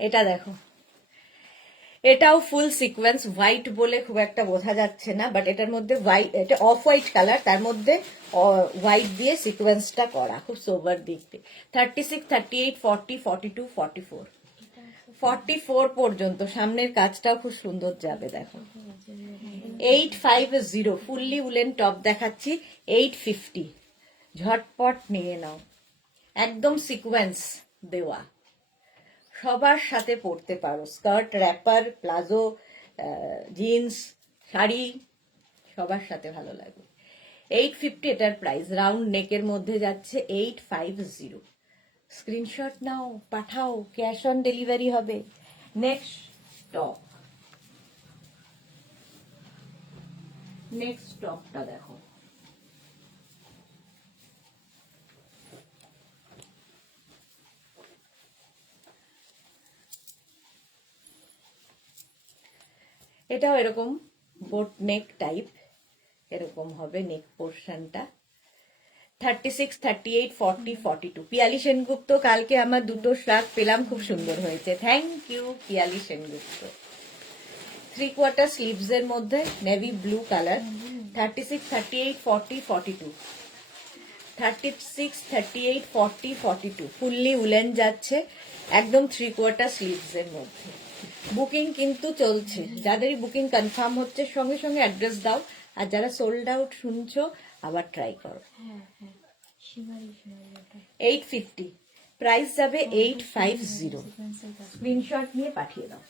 এটা দেখো, এটাও ফুল সিকোয়েন্স। হোয়াইট বলে খুব একটা বোঝা যাচ্ছে না, বাট এটার মধ্যে হোয়াইট, এটা অফ হোয়াইট কালার, তার মধ্যে হোয়াইট দিয়ে সিকোয়েন্সটা করা, খুব সোবার দেখতে। 36, 38, 40, 42, 44। 44 পর্যন্ত। সামনের কাজটাও খুব সুন্দর যাবে দেখো। 850। ফুললি উলেন টপ দেখাচ্ছি। 850। ঝটপট নিয়ে নাও। একদম সিকোয়েন্স দেওয়া, সবার সাথে পরতে পারো। Skirt, wrapper, palazzo, jeans, sari, সবার সাথে ভালো লাগবে। 850 এটার প্রাইস। রাউন্ড নেকের মধ্যে যাচ্ছে। 850। স্ক্রিনশট নাও, পাঠাও। ক্যাশ অন ডেলিভারি হবে। Next top. নেক্সট টপটা দেখো। এটাও এরকম বোট নেক টাইপ, এরকম হবে নেক পোর্শনটা। 36, 38, 40, 42। পিয়ালি সেনগুপ্ত, কালকে আমার দুটো শ্রাক পেলাম, খুব সুন্দর হয়েছে। Thank you Piyali Sengupta. 3/4 sleeves এর মধ্যে navy blue colour. 36, 38, 40, 42। 36, 38, 40, 42। Fully woollen যাচ্ছে, একদম 3/4 স্লিভস এর মধ্যে। বুকিং কিন্তু চলছে, যাদেরই বুকিং কনফার্ম হচ্ছে সঙ্গে সঙ্গে অ্যাড্রেস দাও, আর যারা সোল্ড আউট শুনছো আবার ট্রাই করো। 850। প্রাইস যাবে 850। স্ক্রিনশট নিয়ে পাঠিয়ে দাও।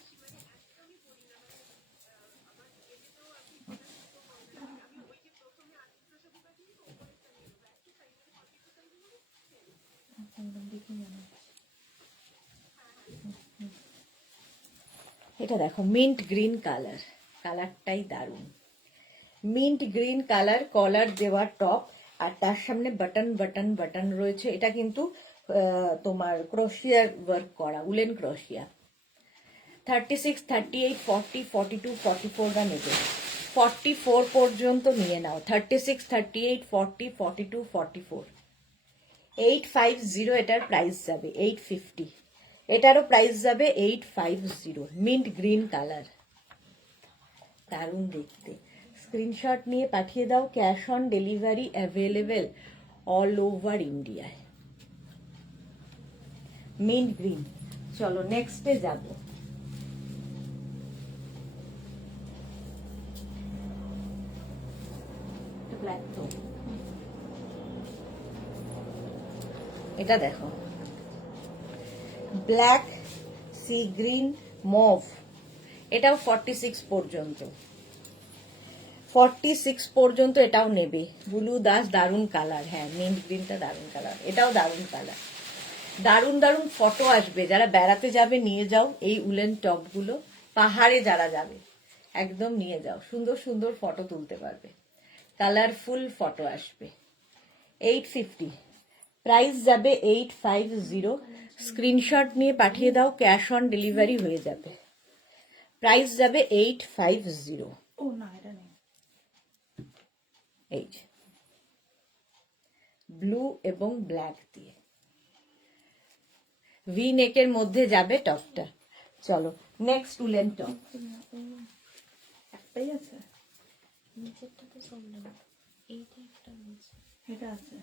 এটা দেখো মিন্ট গ্রিন কালার, কালারটাই দারুণ। মিন্ট গ্রিন কালার, কলার দেওয়া টপ, আর তার সামনে বাটন বাটন বাটন রয়েছে। এটা কিন্তু তোমার ক্রোশিয়ার ওয়ার্ক করা, উলেন ক্রোশিয়া। 36, 38, 40, 42, 44 নেবে, 44 পর্যন্ত নিয়ে নাও। 36, 38, 40, 42, 44, 850 এটার প্রাইস যাবে, 850। এটারও প্রাইস যাবে 850। মিন্ট গ্রিন কালার, দারুণ দেখতে। স্ক্রিনশট নিয়ে পাঠিয়ে দাও, cash on delivery available all over ইন্ডিয়ায়। Mint green. চলো নেক্সটে যাব। এটা দেখো ব্ল্যাক সি গ্রিন মভ, এটাও 46 পর্যন্ত, 46 পর্যন্ত এটাও নেবে। ব্লু দাস, দারুণ কালার। হ্যাঁ, মিন্ট গ্রিনটা দারুণ কালার, এটাও দারুণ কালার। দারুণ দারুণ ফটো আসবে। যারা বেড়াতে যাবে নিয়ে যাও এই উলেন টপগুলো, পাহাড়ে যারা যাবে একদম নিয়ে যাও, সুন্দর সুন্দর ফটো তুলতে পারবে, কালারফুল ফটো আসবে। 850 প্রাইস যাবে, 850। স্ক্রিনশট নিয়ে পাঠিয়ে দাও, ক্যাশ অন ডেলিভারি হয়ে যাবে। প্রাইস যাবে 850। ও না, এটা নেই। এই ব্লু এবং ব্ল্যাক দিয়ে ভি নেকের মধ্যে যাবে টপটা। চলো নেক্সট উলেন টপ। একটাই আছে, নিচেরটা তো সব নেই, এইটা একটা আছে, এটা আছে।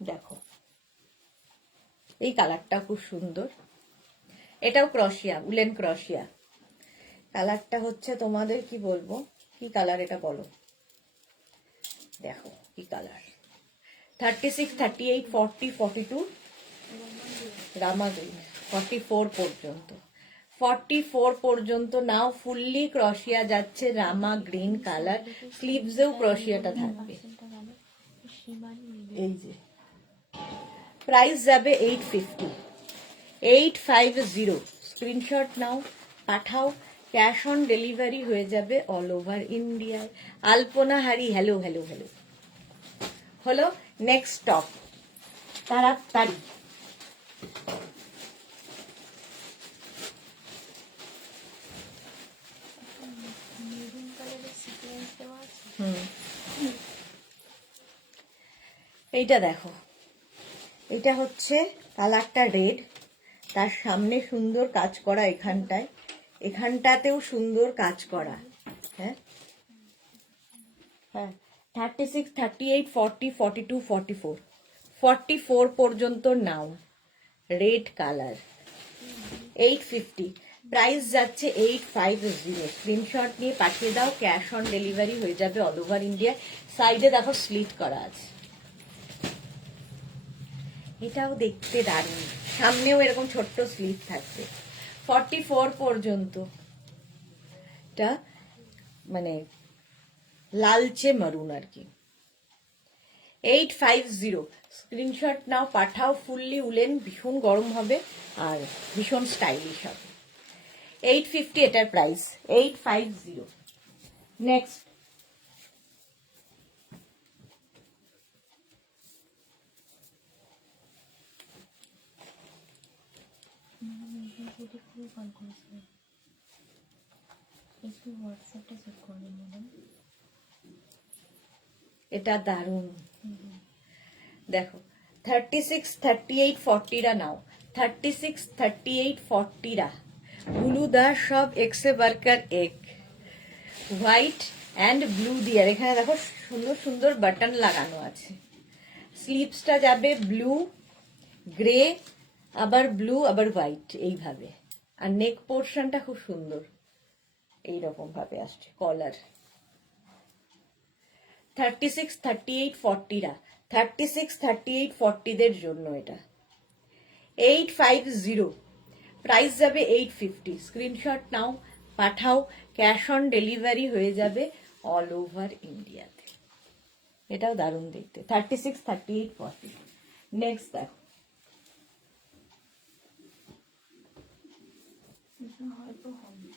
দেখো এই কালারটা খুব সুন্দর, এটাও ক্রশিয়া, উলেন ক্রশিয়া। কালারটা হচ্ছে তোমাদের কি বলবো, কি কালার এটা বলো, দেখো কি কালার। 36, 38, 40, 42 রামা গ্রিন, 44 পর্যন্ত, 44 পর্যন্ত নাও। ফুললি ক্রশিয়া যাচ্ছে, রামা গ্রিন কালার, স্লিভসেও ক্রশিয়াটা থাকবে। এই যে প্রাইস যাবে 850, 850। স্ক্রিনশট নাও, পাঠাও, ক্যাশ অন ডেলিভারি হয়ে যাবে অল ওভার ইন্ডিয়ায়। আলপনা হারি, হ্যালো হ্যালো হ্যালো। হলো নেক্সট টপ, তাড়াতাড়ি। মেরুন কালারের সিকোয়েন্স দেওয়া আছে। এইটা দেখো, এটা হচ্ছে কালারটা রেড, তার সামনে সুন্দর কাজ করা, এখানটায় এখানটাতেও সুন্দর কাজ করা। হ্যাঁ হ্যাঁ, 36, 38, 40, 42, 44, 44 পর্যন্ত নাও। Red colour, 850। প্রাইস যাচ্ছে 850। স্ক্রিনশট নিয়ে পাঠিয়ে দাও, ক্যাশ অন ডেলিভারি হয়ে যাবে অল ওভার ইন্ডিয়া। সাইডে দেখো স্লিট করা আছে, এটাও দেখতে দারুণ। সামনেও এরকম ছোট্ট স্লিট থাকবে, 44 পর্যন্ত। এটা মানে লালচে মারুন আর কি। 850। স্ক্রিনশট নাও, পাঠাও। ফুললি উলেন, ভীষণ গরম হবে আর ভীষণ স্টাইলিশ হবে। 850 এটার প্রাইস, 850। নেক্সট যদি খুবই কল করেছিল, একটু হোয়াটসঅ্যাপটা চেক করবেন ম্যাডাম। এটা দারুণ, দেখো 36, 38, 40 নাও। 36, 38, 40 ব্লুদা সব এক্সে বার্কার এক, হোয়াইট অ্যান্ড ব্লু দিয়ে। এখানে দেখো সুন্দর সুন্দর বাটন লাগানো আছে। স্লিভসটা যাবে ব্লু, গ্রে, আবার ব্লু, আবার হোয়াইট, এইভাবে। আর নেক পোর্শনটা খুব সুন্দর, এইরকম ভাবে আসছে কলার। 36, 38, 40 36, 38, 40 দের জন্য এটা 850। প্রাইস যাবে 850। স্ক্রিনশট নাও, পাঠাও, ক্যাশ অন ডেলিভারি হয়ে যাবে অল ওভার ইন্ডিয়াতে। এটাও দারুণ দেখতে, 36, 38, 40। নেক্সট দেখো, এটা হয়তো হবে।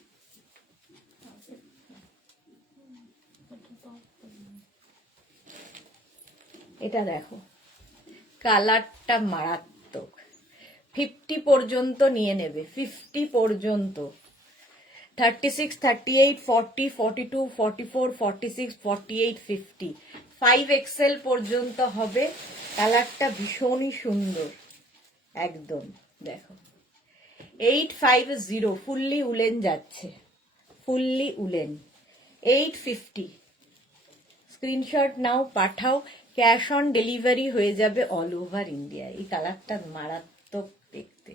এটা দেখো, কালারটা মারাত্মক। 50 পর্যন্ত নিয়ে নেবে, 50 পর্যন্ত। 36, 38, 40, 42, 44, 46, 48, 50, 5XL পর্যন্ত হবে। কালারটা ভীষণই সুন্দর একদম। দেখো 850 ফুললি উলেন যাচ্ছে, ফুললি উলেন। 850 স্ক্রিনশট নাও, পাঠাও। ক্যাশ অন ডেলিভারি হয়ে যাবে অল ওভার ইন্ডিয়া। এই কালারটা মারাত্মক দেখতে।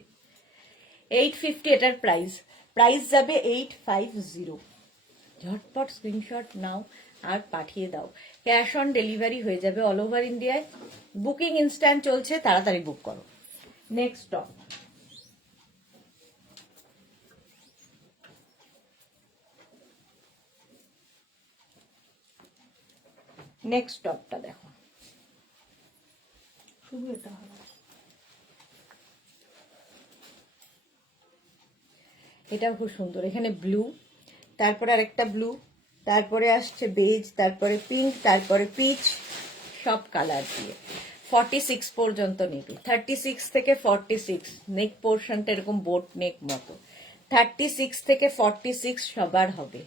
850 এটার প্রাইস, প্রাইস যাবে 850। ঝটপট স্ক্রিনশট নাও আর পাঠিয়ে দাও। ক্যাশ অন ডেলিভারি হয়ে যাবে অল ওভার ইন্ডিয়ায়। বুকিং ইনস্ট্যান্ট চলছে, তাড়াতাড়ি বুক করো। নেক্সট টপ, নেক্সট টপটা দেখো। শুধু এটা হবে। এটাও খুব সুন্দর। এখানে ব্লু, তারপরে আরেকটা ব্লু, তারপরে আসছে বেজ, তারপরে পিঙ্ক, তারপরে পিচ, সব কালার দিয়ে। 46 পর্যন্ত নেবে। 36 থেকে 46 নেক পোর্শনটা এরকম বোট নেক মতো। 36 থেকে 46 সবার হবে।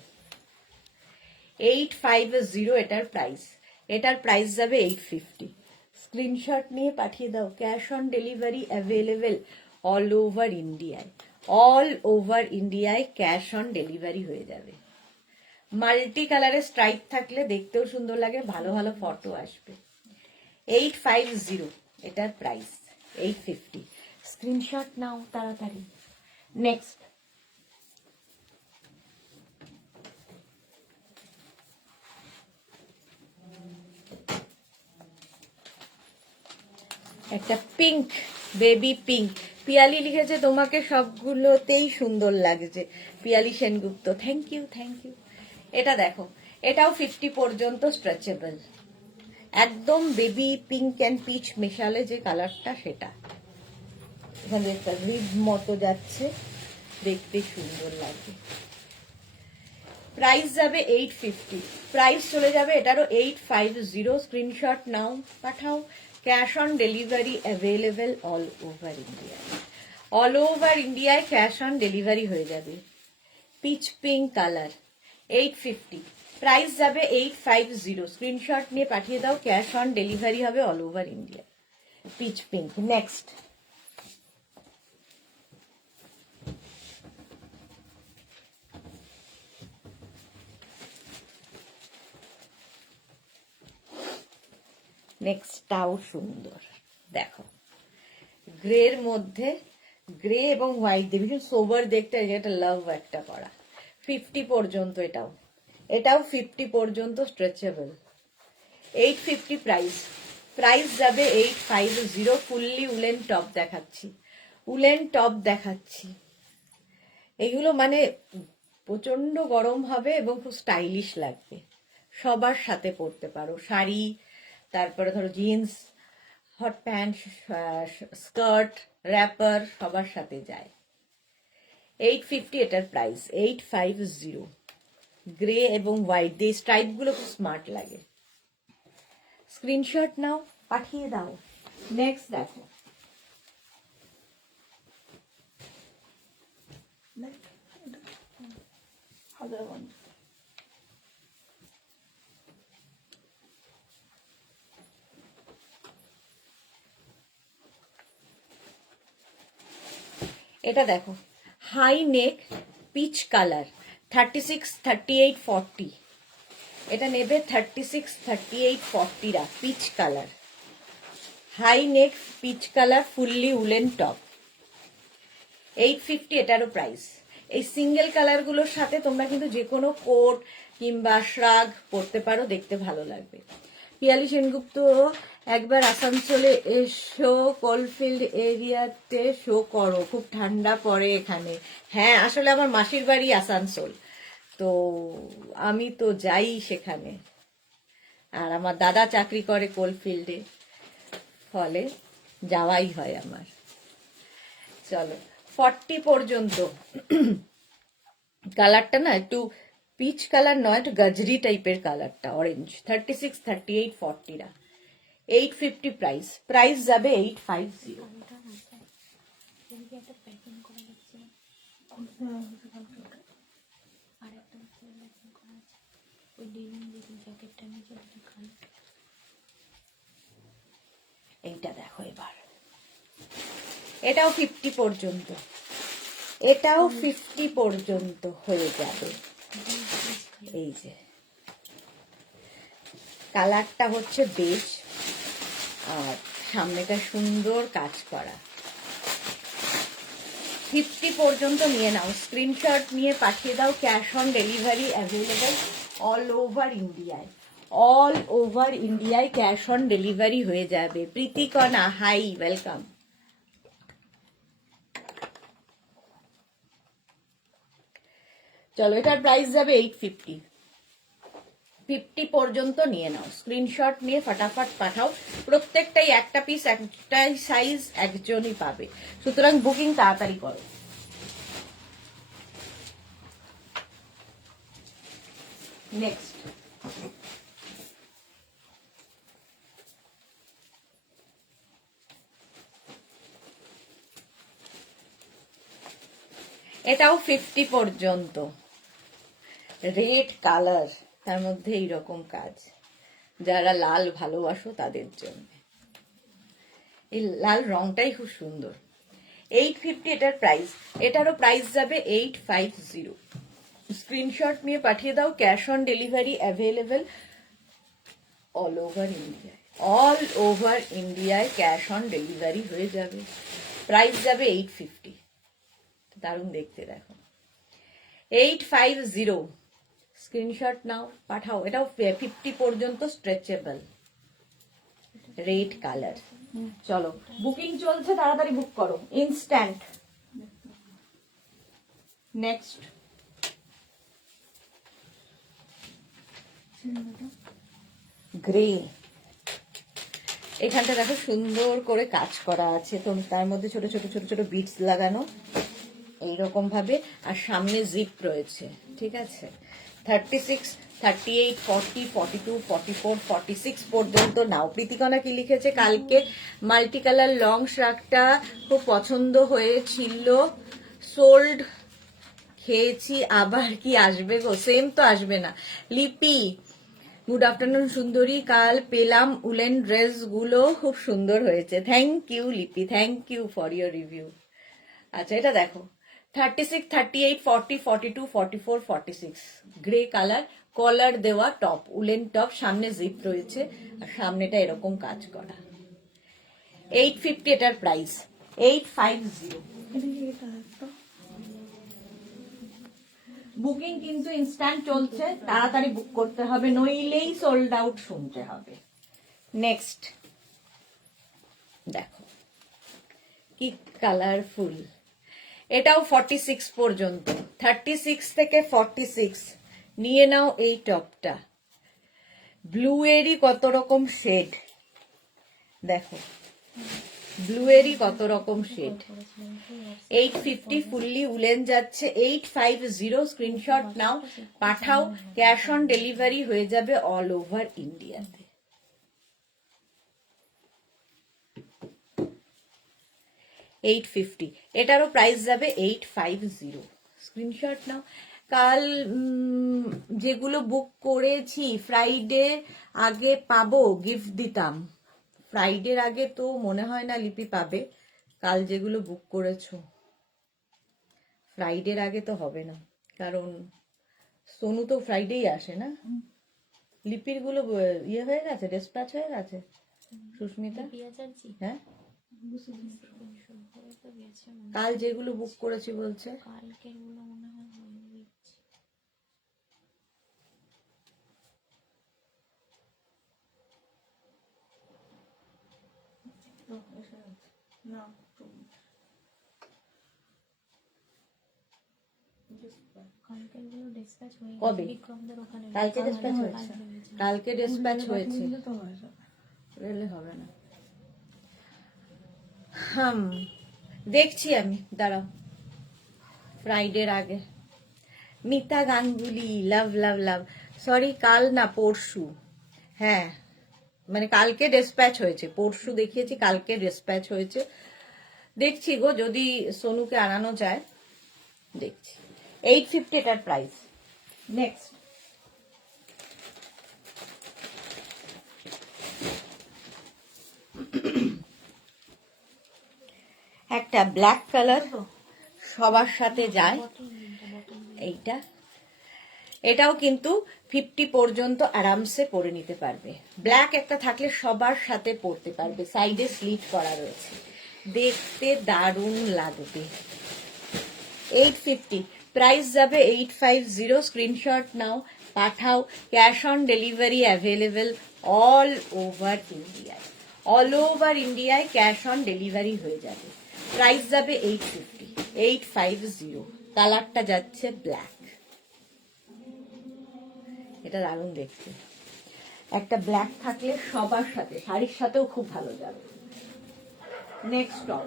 850 এটার প্রাইস, এটার প্রাইস যাবে 850। স্ক্রিনশট নিয়ে পাঠিয়ে দাও। Cash on delivery available all over ইন্ডিয়ায়, অল ওভার ইন্ডিয়ায় ক্যাশ অন ডেলিভারি হয়ে যাবে। মাল্টি কালারের স্ট্রাইপ থাকলে দেখতেও সুন্দর লাগে, ভালো ভালো ফটো আসবে। 850 এটার প্রাইস, 850। স্ক্রিনশট নাও তাড়াতাড়ি। নেক্সট, একটা পিঙ্ক, বেবি পিঙ্ক। পিয়ালি লিখেছে তোমাকে সবগুলোতেই সুন্দর লাগছে। Piyali Sengupta, thank you, thank you. এটা দেখো, এটাও 50 পর্যন্ত স্ট্রেচেবল। একদম বেবি পিঙ্ক অ্যান্ড পিচ মেশালে যে কালারটা সেটা। এখানে একটা রিব মতো যাচ্ছে, দেখতে সুন্দর লাগবে। প্রাইস যাবে 850, প্রাইস চলে যাবে এটারও 850। স্ক্রিনশট নাও, পাঠাও। Cash on delivery available all over India, all over ইন্ডিয়ায় ক্যাশ অন ডেলিভারি হয়ে যাবে। পিচ পিঙ্ক কালার, 850, প্রাইস যাবে 850। স্ক্রিনশট নিয়ে পাঠিয়ে দাও। ক্যাশ অন ডেলিভারি হবে all over India. Peach pink. Next, নেক্সটটাও সুন্দর। দেখো গ্রের মধ্যে, গ্রে এবং হোয়াইট দিয়ে ভীষণ সোবার দেখতে, এটা লাভ একটা করা। 50 পর্যন্ত এটাও, এটাও 50 পর্যন্ত স্ট্রেচেবল। 850 প্রাইস, প্রাইস যাবে 850। ফুললি উলেন টপ দেখাচ্ছি, উলেন টপ দেখাচ্ছি। এগুলো মানে প্রচন্ড গরম হবে এবং খুব স্টাইলিশ লাগবে। সবার সাথে পরতে পারো, শাড়ি, তারপরে ধরো jeans, hot pant, skirt, wrapper, সবার সাথে যায়। 850 এটার প্রাইস, 850। গ্রে এবং হোয়াইট দিয়ে স্ট্রাইপ গুলো খুব স্মার্ট লাগে। স্ক্রিনশট নাও, পাঠিয়ে দাও। নেক্সট দেখো, হাজারগঞ্জ। এটা দেখো, হাই নেক পিচ কালার। 36, 38, 40 এটা নেবে। 36, 38, 40 peach colour, high neck peach colour, fully woollen top. 850 এটারও প্রাইস। এই সিঙ্গেল কালার গুলোর সাথে তোমরা কিন্তু যে কোনো কোট কিংবা শ্রাগ পরতে পারো, দেখতে ভালো লাগবে। পিয়ালি সেনগুপ্ত, একবার আসানসোলে এসো, কোলফিল্ড এরিয়াতে শো করো, খুব ঠান্ডা পড়ে এখানে। হ্যাঁ, আসলে আমার মাসির বাড়ি আসানসোল, তো আমি তো যাই সেখানে। আর আমার দাদা চাকরি করে কোলফিল্ডে, ফলে যাওয়াই হয় আমার। চলো 40 পর্যন্ত, কালারটা না একটু পিচ কালার নয়, একটু গাজরি টাইপের কালারটা, অরেঞ্জ। 36, 38, 40 850 প্রাইস। প্রাইস যাবে 850। কালটা আছে এদিকে একটা প্যাকিং করা যাচ্ছে আর একটা হচ্ছে প্যাকিং করা আছে ওই ডিজাইন দেখুন জ্যাকেটটা নিচে দেখান এইটা দেখো এবার, এটাও 50 পর্যন্ত, এটাও 50 পর্যন্ত হয়ে যাবে। এই যে কালারটা হচ্ছে বেজ আর সামনেটা সুন্দর কাজ করা। 50 পর্যন্ত নিয়ে নাও, স্ক্রিনশট নিয়ে পাঠিয়ে দাও। Cash on delivery available all over ইন্ডিয়ায়। অল ওভার ইন্ডিয়ায় ক্যাশ অন ডেলিভারি হয়ে যাবে। Pritikana, high, welcome. চলো, এটার প্রাইস যাবে 850। 50 পর্যন্ত নিয়ে নাও, স্ক্রিনশট নিয়ে ফটাফট পাঠাও। প্রত্যেকটাই একটা পিস, একটাই সাইজ, একজনই পাবে, সুতরাং বুকিং তাড়াতাড়ি করো। নেক্সট, এটাও 50 পর্যন্ত, রেড কালার, তার মধ্যে এইরকম কাজ। যারা লাল ভালোবাসো তাদের জন্য, এই লাল রংটাই খুব সুন্দর। 850 এটার প্রাইস। এটারও প্রাইস যাবে 850। স্ক্রিনশট নিয়ে পাঠিয়ে দাও। Cash on delivery available all over ইন্ডিয়ায়। অল ওভার ইন্ডিয়ায় ক্যাশ অন ডেলিভারি হয়ে যাবে। প্রাইস যাবে 850। দারুণ দেখতে, দেখো 850। স্ক্রিনশট নাও, পাঠাও। এটাও 50 পর্যন্ত স্ট্রেচেবল, রেড কালার। চলো, বুকিং চলছে, তাড়াতাড়ি বুক করো, ইনস্ট্যান্ট। Next, grey. এখানটা দেখো সুন্দর করে কাজ করা আছে, তো তার মধ্যে ছোট ছোট ছোট ছোট বিটস লাগানো এইরকম ভাবে, আর সামনে জিপ রয়েছে, ঠিক আছে। 36, 38, 40, 42, 44, 46 পর্যন্ত নাও। প্রীতিকণা কি লিখেছে, কালকে মাল্টি কালার লং শার্টটা খুব পছন্দ হয়েছিল, সোল্ড, খেয়েছি, আবার কি আসবে গো? সেম তো আসবে না। লিপি, গুড আফটারনুন সুন্দরী, কাল পেলাম উলেন ড্রেস গুলো খুব সুন্দর হয়েছে। Thank you Lipi, thank you for your review. আচ্ছা, এটা দেখো 36, 38, 40, 42, 44, 46 গ্রে কালার, কলার দেওয়া টপ, উলেন টপ, সামনে জিপ রয়েছে আর সামনেটা এরকম কাজ করা। 850 এটার প্রাইস। 850। বুকিং কিন্তু ইনস্ট্যান্ট চলছে, তাড়াতাড়ি বুক করতে হবে, নইলেই সোল্ড আউট শুনতে হবে। নেক্সট দেখো কি কালারফুল, এটাও 46 পর্যন্ত। 36 থেকে 46 নিয়ে নাও। এই টপটা ব্লু এরই কত রকম শেড, দেখো ব্লু এরই কত রকম শেড। 850 ফুললি উলেন যাচ্ছে। 850 স্ক্রিনশট নাও, পাঠাও। ক্যাশ অন ডেলিভারি হয়ে যাবে অল ওভার ইন্ডিয়াতে। $850, এটারও প্রাইস যাবে 850। স্ক্রিনশট নাও। কাল যেগুলো বুক করেছি ফ্রাইডে আগে পাবো, গিফট দিতাম। ফ্রাইডের আগে তো মনে হয় না লিপি পাবে, কাল যেগুলো বুক করেছো ফ্রাইডের আগে তো হবে না, কারণ সোনু তো ফ্রাইডেই আসে না। লিপির গুলো ইয়ে হয়ে গেছে, ডিসপ্যাচ হয়ে গেছে। সুস্মিতা, হ্যাঁ, কাল যেগুলো বুক করেছি বলছে। কালকের গুলো মনে হয় হয়ে গেছে। কালকের গুলো ডিসপ্যাচ হয়ে গেছে কবে? বিক্রমদের ওখানে। কালকে ডিসপ্যাচ হয়েছে, কালকে ডিসপ্যাচ হয়েছে, রেলে হবে না। দেখছি আমি, দাঁড়াও, ফ্রাইডের আগে। মিতা গাঙ্গুলি, লাভ লাভ লাভ। সরি, কাল না পরশু, হ্যাঁ মানে কালকে ডিসপ্যাচ হয়েছে, পরশু দেখিয়েছি, কালকে ডিসপ্যাচ হয়েছে। দেখছি গো যদি সোনুকে আনানো যায়, দেখছি। 850 এটার প্রাইস। নেক্সট একটা ব্ল্যাক কালার, সবার সাথে যায় এইটা। এটাও কিন্তু 50 পর্যন্ত আরামসে পরে নিতে পারবে। ব্ল্যাক একটা থাকলে সবার সাথে পরতে পারবে, সাইডে স্লিট করা রয়েছে, দেখতে দারুণ লাগবে। 850 প্রাইস যাবে 850। স্ক্রিনশট নাও, পাঠাও। Cash on delivery available all over ইন্ডিয়ায়। অল ওভার ইন্ডিয়ায় ক্যাশ অন ডেলিভারি হয়ে যাবে। প্রাইস যাবে 850, 850। কালারটা যাচ্ছে ব্ল্যাক, এটা দারুণ দেখতে। একটা ব্ল্যাক থাকলে সবার সাথে, শাড়ির সাথেও খুব ভালো যাবে। নেক্সট টপ,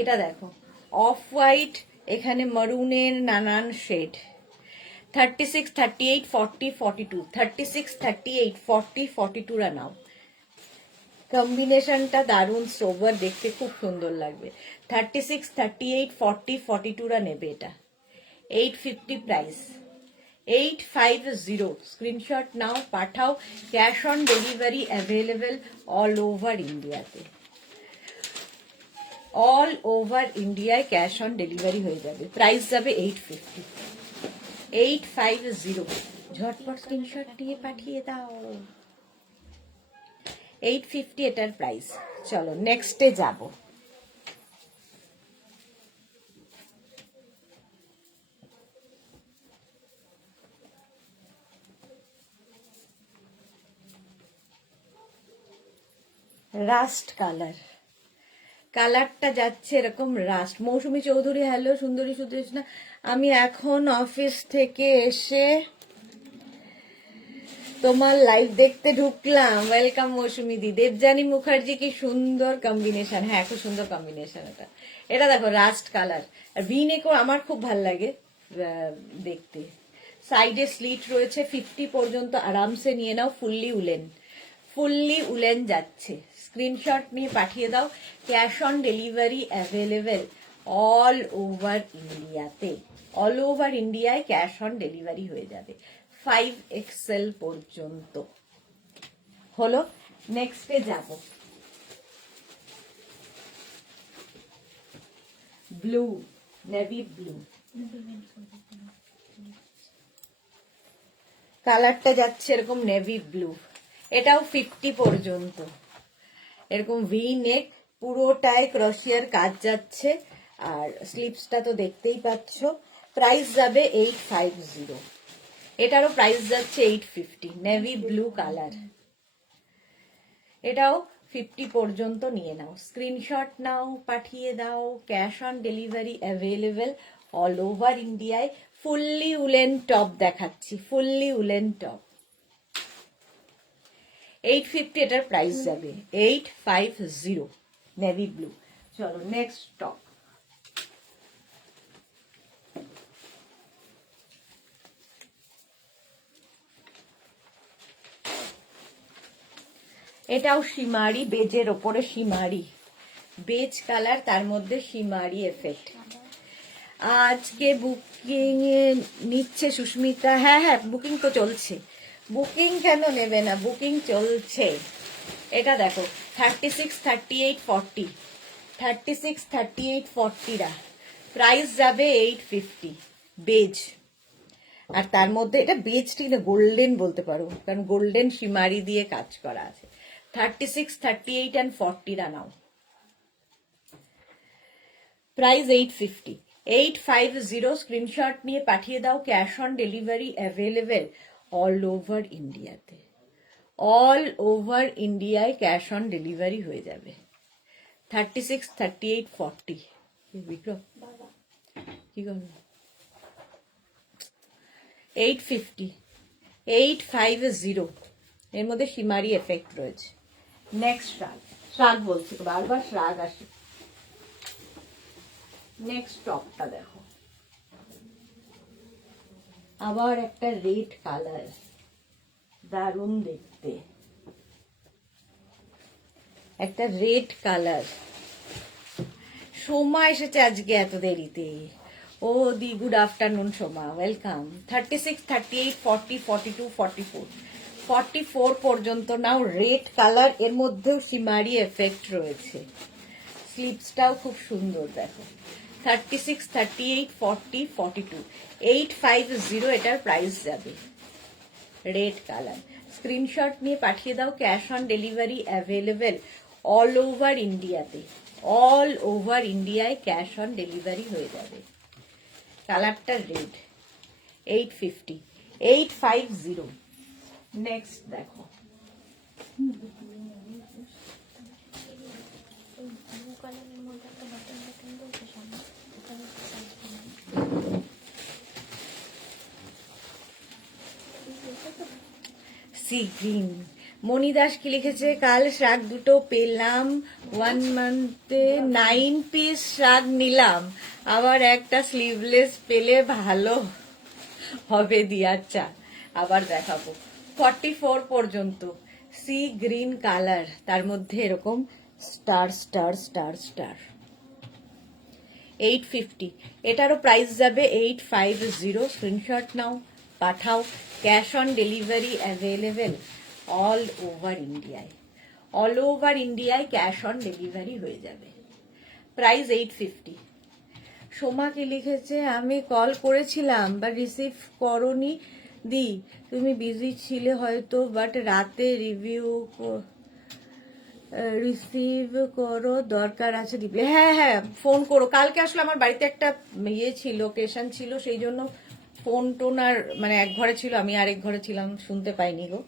এটা দেখো অফ হোয়াইট, এখানে মারুনের নানান শেড। 36, 38, 40, 42, 36, 38, 40, 42 রা নাও। কম্বিনেশনটা দারুণ সোবার, দেখতে খুব সুন্দর লাগবে। 36, 38, 40, 42 রা নেবে এটা। 850 প্রাইস, 850। স্ক্রিনশট নাও, পাঠাও। Cash on delivery available all over ইন্ডিয়াতে। অল ওভার ইন্ডিয়ায় ক্যাশ অন ডেলিভারি হয়ে যাবে। প্রাইস যাবে 850, 850। ঝটপট স্ক্রিনশট দিয়ে পাঠিয়ে দাও। 850 এটার প্রাইস। চলো নেক্সটে যাব। রাস্ট কালার, কালারটা যাচ্ছে এরকম রাস্ট। মৌসুমী চৌধুরী, হ্যালো সুন্দরী সুদেশনা। আমি এখন অফিস থেকে এসে তোমার লাইভ দেখতে ঢুকলাম। ওয়েলকাম মৌসুমী দি। দেবজানী মুখার্জি, কি সুন্দর কম্বিনেশন। হ্যাঁ খুব সুন্দর কম্বিনেশন এটা। এটা দেখো রাস্ট কালার, আর ভি নেকও আমার খুব ভাল লাগে দেখতে। সাইডে স্লিট রয়েছে, 50 পর্যন্ত আরামসে নিয়ে নাও। ফুললি উলেন, ফুললি উলেন যাচ্ছে। স্ক্রিনশট নিয়ে পাঠিয়ে দাও। Cash on delivery available all over ইন্ডিয়াতে। অল ওভার ইন্ডিয়ায় ক্যাশ অন ডেলিভারি হয়ে যাবে 5XL পর্যন্ত। হলো, নেক্সটে যাব। ব্লু, নেভি ব্লু কালারটা যাচ্ছে এরকম নেভি ব্লু। এটাও 50 পর্যন্ত। এরকম ভি নেক, পুরোটায় ক্রোশিয়ার কাজ যাচ্ছে, আর স্লিপসটা তো দেখতেই পাচ্ছ। প্রাইস যাবে 850। এটারও প্রাইস যাচ্ছে 850। নেভি ব্লু কালার, এটাও 50 পর্যন্ত নিয়ে নাও। স্ক্রিনশট নাও, পাঠিয়ে দাও। Cash on delivery available all over ইন্ডিয়ায়। ফুললি উলেন টপ দেখাচ্ছি, ফুললি উলেন টপ। 850 এটার প্রাইস যাবে, 850। Navy blue. চলো নেক্সট টপ। এটাও শিমারি, বেজের ওপরে শিমারি, বেজ কালার, তার মধ্যে শিমারি এফেক্ট। আজকে বুকিং নিচ্ছে সুস্মিতা। হ্যাঁ হ্যাঁ, বুকিং তো চলছে। বুকিং কেন নেবে না, বুকিং চলছে। এটা দেখো 36, 38, 40, 36, 38, 40 রা। প্রাইস যাবে 850। বেজ, আর তার মধ্যে এটা বেজ ঠিক না, গোল্ডেন বলতে পারো, কারণ গোল্ডেন শিমারি দিয়ে কাজ করা আছে। 36, 38 and 40 রা নাও। প্রাইস 850, 850। স্ক্রিনশট নিয়ে পাঠিয়ে দাও। Cash on delivery available all over ইন্ডিয়াতে। অল ওভার ইন্ডিয়ায় ক্যাশ অন ডেলিভারি হয়ে যাবে। 36, 38, 40। বিক্রম কি করবে? 850, 850, এর মধ্যে শিমারি এফেক্ট রয়েছে। নেক্সট শ্রাগ, শ্রাগ বলছি তো বারবার শ্রাগ আসে। নেক্সট টপটা দেখো, আবার একটা রেড কালার, দারুণ দেখতে, একটা রেড কালার। সোমা এসেছে আজকে এত দেরিতে। ও দি গুড আফটারনুন সোমা, ওয়েলকাম। 36, 38, 40, 42, 44, 44 পর্যন্ত নাও। রেড কালার, এর মধ্যেও শিমারি এফেক্ট রয়েছে। স্লিপসটাও খুব সুন্দর দেখো। 36, 38, 40, 42, 850 এটার প্রাইস যাবে। রেড কালার, স্ক্রিনশট নিয়ে পাঠিয়ে দাও। Cash on delivery available all over ইন্ডিয়াতে, অল ওভার ইন্ডিয়ায় ক্যাশ অন ডেলিভারি হয়ে যাবে। কালারটা রেড, 850, 850। নেক্সট দেখো, ব্লু কালারের মধ্যে একটা বাটন বাটন রয়েছে সামনে, ওটা হচ্ছে সাইজ কমানো। Sea green. মণি দাস কি লিখেছে, কাল শাক দুটো পেলাম, 1 মান্থে 9 পিস শাক নিলাম, আবার একটা স্লিভলেস পেলে ভালো হবে দিয়ার চা। আবার দেখাবো 44 পর্যন্ত। সি গ্রিন কালার, তার মধ্যে এরকম স্টার স্টার স্টার স্টার। 850, এটারও প্রাইস যাবে 850। স্ক্রিনশট নাও, পাঠাও। Cash on delivery available all over ইন্ডিয়ায়, অল ওভার ইন্ডিয়ায় ক্যাশ অন ডেলিভারি হয়ে যাবে। প্রাইস 850। সোমাকে লিখেছে, আমি কল করেছিলাম বা রিসিভ করনি দি, তুমি বিজি ছিলে হয়তো, বাট রাতে রিভিউ রিসিভ করো, দরকার আছে দিবে। হ্যাঁ হ্যাঁ, ফোন করো। কালকে আসলে আমার বাড়িতে একটা ইয়ে ছিল, ওকেশন ছিল, সেই জন্য ফোন টোন আর মানে এক ঘরে ছিল, আমি আরেক ঘরে ছিলাম, শুনতে পাইনি গো।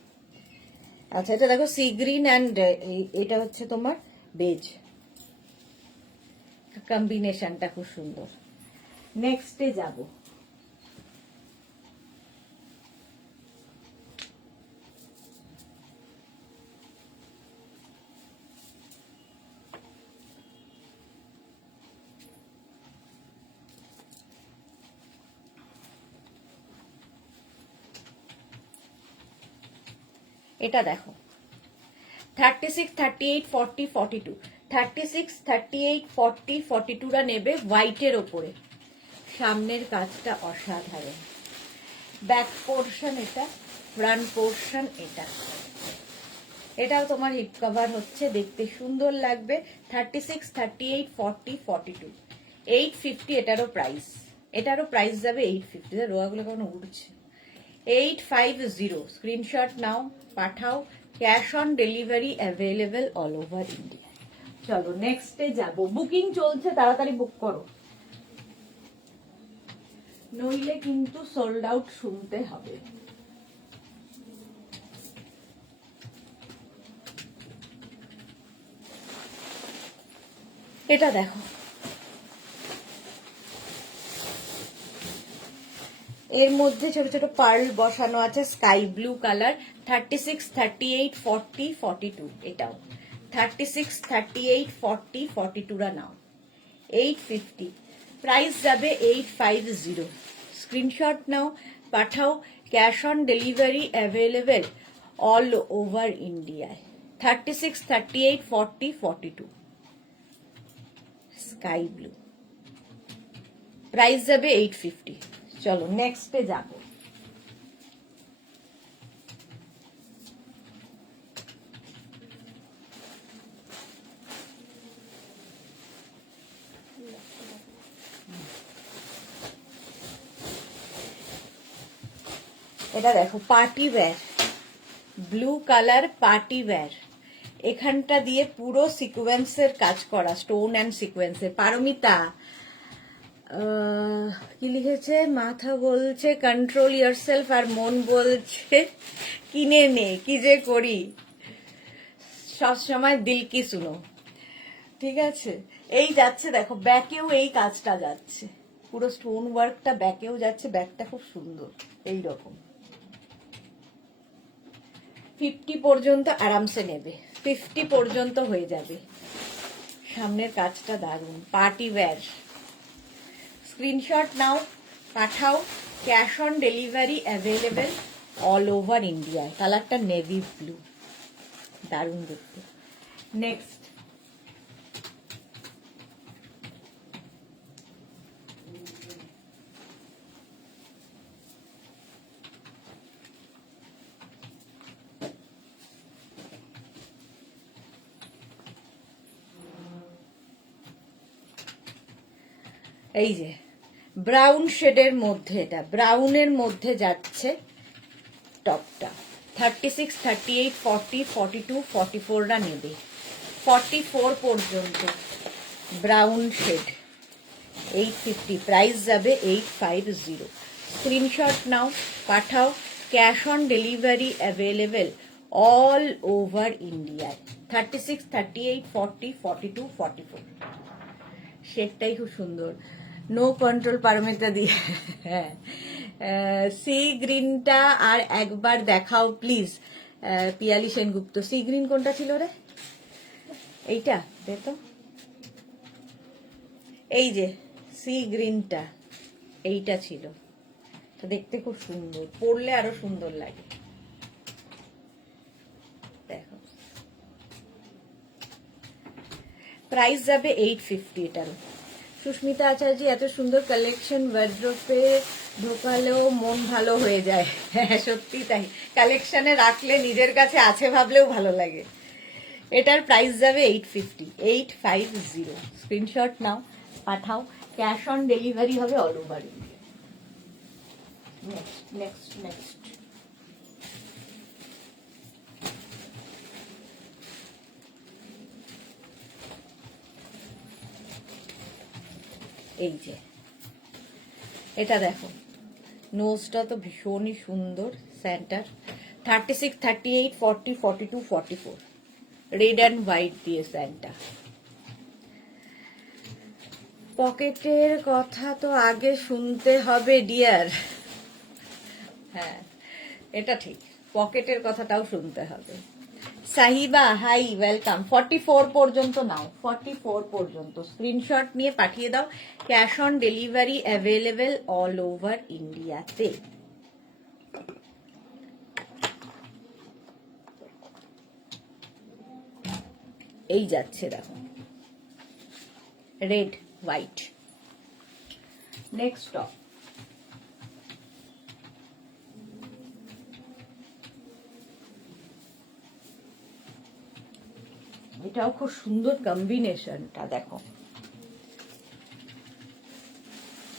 আচ্ছা, এটা দেখো সি গ্রিন অ্যান্ড এটা হচ্ছে তোমার বেজ, কম্বিনেশনটা খুব সুন্দর। নেক্সটে যাব, এটা দেখো 36, 38, 40, 42, 36, 38, 40, 42টা নেবে হোয়াইটের ওপরে। সামনের কাজটা অসাধারণ, ব্যাক পোর্শন এটা, ফ্রন্ট পোর্শন এটা। এটাও তোমার হিপ কভার হচ্ছে, দেখতে সুন্দর লাগবে। 36, 38, 40, 42, 850 এটারও প্রাইস। এটারও প্রাইস যাবে 850। রোয়াগুলো কোনো উঠছে। 850, স্ক্রিনশট নাও, পাঠাও। Cash on delivery available all over India. চলো নেক্সটে যাব, বুকিং চলছে, তাড়াতাড়ি বুক করো, নইলে কিন্তু সোল্ড আউট শুনতে হবে। এটা দেখো, এর মধ্যে ছোট ছোট পার্ল বসানো আছে, স্কাই ব্লু কালার। 36, 38, 40, 42 এটাও। 36, 38, 40, 42রা নাও। 850, প্রাইস যাবে 850। স্ক্রিনশট নাও, পাঠাও। Cash on delivery available all over ইন্ডিয়ায়। 36, 38, 40, 42, স্কাই ব্লু, প্রাইস যাবে 850। চলো নেক্সটে যাব, এটা দেখো party wear, blue colour party wear. এখানটা দিয়ে পুরো সিকোয়েন্সের কাজ করা, স্টোন অ্যান্ড সিকোয়েন্সের। পারমিতা কি লিখেছে, মাথা বলছে কন্ট্রোল ইয়ারসেলফ, আর মন বলছে কিনে নে, কি যে করি, সব সময় দিল কি শুনো। ঠিক আছে, এই যাচ্ছে দেখো, ব্যাকেও এই কাজটা যাচ্ছে, পুরো স্টোন ওয়ার্কটা ব্যাকেও যাচ্ছে। ব্যাকটা খুব সুন্দর, এই রকম 50 পর্যন্ত আরামসে নেবে, 50 পর্যন্ত হয়ে যাবে। সামনের কাজটা দারুণ, পার্টি ওয়্যার। স্ক্রিনশট নাও, পাঠাও, cash on delivery available all over ইন্ডিয়ায়। কালারটা নেভি ব্লু, দারুণ দেখতে। নেক্সট, এই যে ব্রাউন শেডের মধ্যে, এটা ব্রাউনের মধ্যে যাচ্ছে টপটা। 36, 38, 40, 42, 44রা নেবে, 44 পর্যন্ত ব্রাউন শেড 850, প্রাইস যাবে 850। স্ক্রিনশট নাও, পাঠাও, cash on delivery available all over ইন্ডিয়ায়। 36, 38, 40, 42, 44। শেডটাই খুব সুন্দর, নো কন্ট্রোল পারমিতা দিয়ে। হ্যাঁ, সি গ্রিনটা আর একবার দেখাও please. Piyali Sengupta, sea green কোনটা ছিল রে? এইটা দে তো। এই যে সি গ্রিনটা, এইটা ছিল, তো দেখতে খুব সুন্দর, পরলে আরো সুন্দর লাগে। দেখো, প্রাইস যাবে 850 এটারও। সুস্মিতা আচার্য, এত সুন্দর কালেকশন ওয়ার্ড্রোপে ঢোকালেও মন ভালো হয়ে যায়। হ্যাঁ, সত্যি তাই, কালেকশনে রাখলে নিজের কাছে আছে ভাবলেও ভালো লাগে। এটার প্রাইস যাবে 850, 850। স্ক্রিনশট নাও, পাঠাও, ক্যাশ অন ডেলিভারি হবে all over India. Next next next, এই যে এটা দেখো, নোজটা তো ভীষণই সুন্দর, সেন্টার। 36, 38, 40, 42, 44, রেড অ্যান্ড হোয়াইট দিয়ে স্যান্টা। পকেটের কথা তো আগে শুনতে হবে ডিয়ার। হ্যাঁ, এটা ঠিক, পকেটের কথাটাও শুনতে হবে। Sahiba, high, welcome. 44 পর্যন্ত নাও, 44 পর্যন্ত স্ক্রিনশট নিয়ে পাঠিয়ে দাও, cash on delivery available all over ইন্ডিয়াতে। এই যাচ্ছে দেখো, রেড হোয়াইট। নেক্সট টপ, এটাও খুব সুন্দর কম্বিনেশনটা দেখো,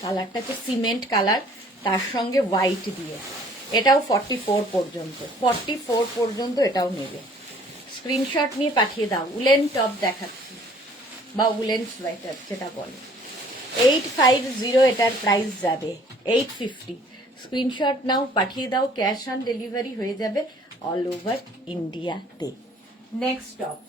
কালারটা হচ্ছে সিমেন্ট কালার, তার সঙ্গে হোয়াইট দিয়ে। এটাও 44 পর্যন্ত, 44 পর্যন্ত এটাও নেবে। স্ক্রিনশট নিয়ে পাঠিয়ে দাও। উলেন টপ দেখাচ্ছি, বা উলেন সোয়েটার যেটা বলে। 850 এটার প্রাইস যাবে, 850। স্ক্রিনশট নাও, পাঠিয়ে দাও, ক্যাশ অন ডেলিভারি হয়ে যাবে অল ওভার ইন্ডিয়াতে। নেক্সট টপ,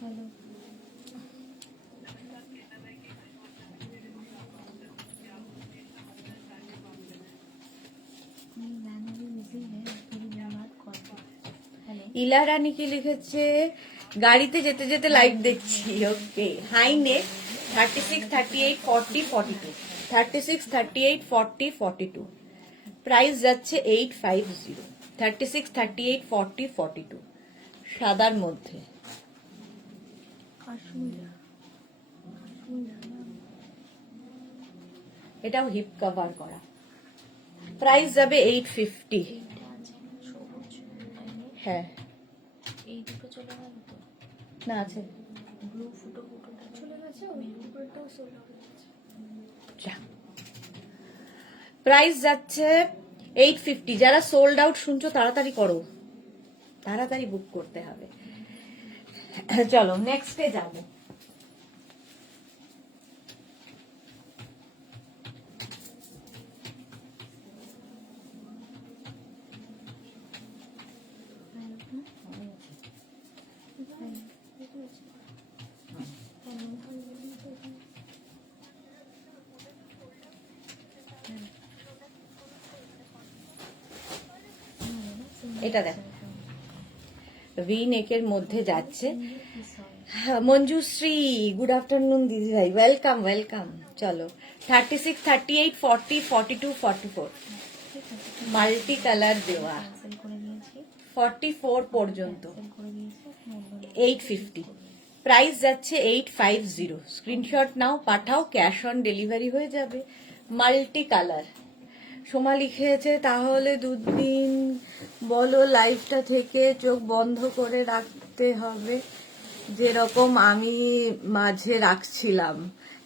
হ্যালো, ইলা রানী কি লিখেছে? গাড়িতে যেতে যেতে লাইভ দেখছি। ওকে, হাই নেক। 36, 38, 40, 42, 36, 38, 40, 42, প্রাইস যাচ্ছে 850। 36, 38, 40, 42, সাদার মধ্যে। এটাও হিপ কভার করা, প্রাইস যাবে 850। এইটা আছে সবুজ, হ্যাঁ, এই দুটো চলে গেল তো, না আছে, ব্লু ফুটোটা চলে গেছে, ওই উপরটাও সোল্ড আউট হয়ে গেছে। যা। প্রাইস যাচ্ছে 850। যারা সোল্ড আউট শুনছো তাড়াতাড়ি করো, তাড়াতাড়ি বুক করতে হবে। চলো নেক্সটে যাবো। এটা দেখো ভি নেকের মধ্যে যাচ্ছে। মঞ্জুশ্রী, গুড আফটারনুন দিদি ভাই, ওয়েলকাম ওয়েলকাম। চলো 36, 38, 40, 42, 44 মাল্টি কালার দেওয়া, ক্যান্সেল করে দিয়েছি, 44 পর্যন্ত ক্যান্সেল করে দিয়েছি। 850, প্রাইস যাচ্ছে 850। স্ক্রিনশট নাও, পাঠাও, ক্যাশ অন ডেলিভারি হয়ে যাবে। Multi colour. সোমা লিখেছে তাহলে দুদিন বলো লাইফটা থেকে চোখ বন্ধ করে রাখতে হবে যেরকম আমি মাঝে রাখছিলাম।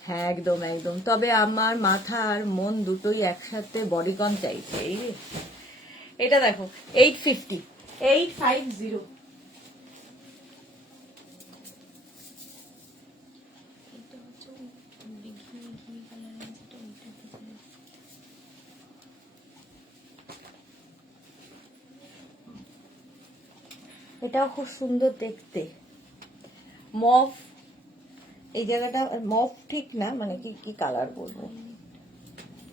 হ্যাঁ একদম একদম, তবে আমার মাথা আর মন দুটোই একসাথে বডিকন চাইছে। এই রে, এটা দেখো 850, 850। এটা হচ্ছে ঘি কালার আছে, তো ওইটা ভিতরে এটাও খুব সুন্দর দেখতে, মভ। এই জায়গাটা মভ ঠিক না, মানে কি কি কালার বলবো,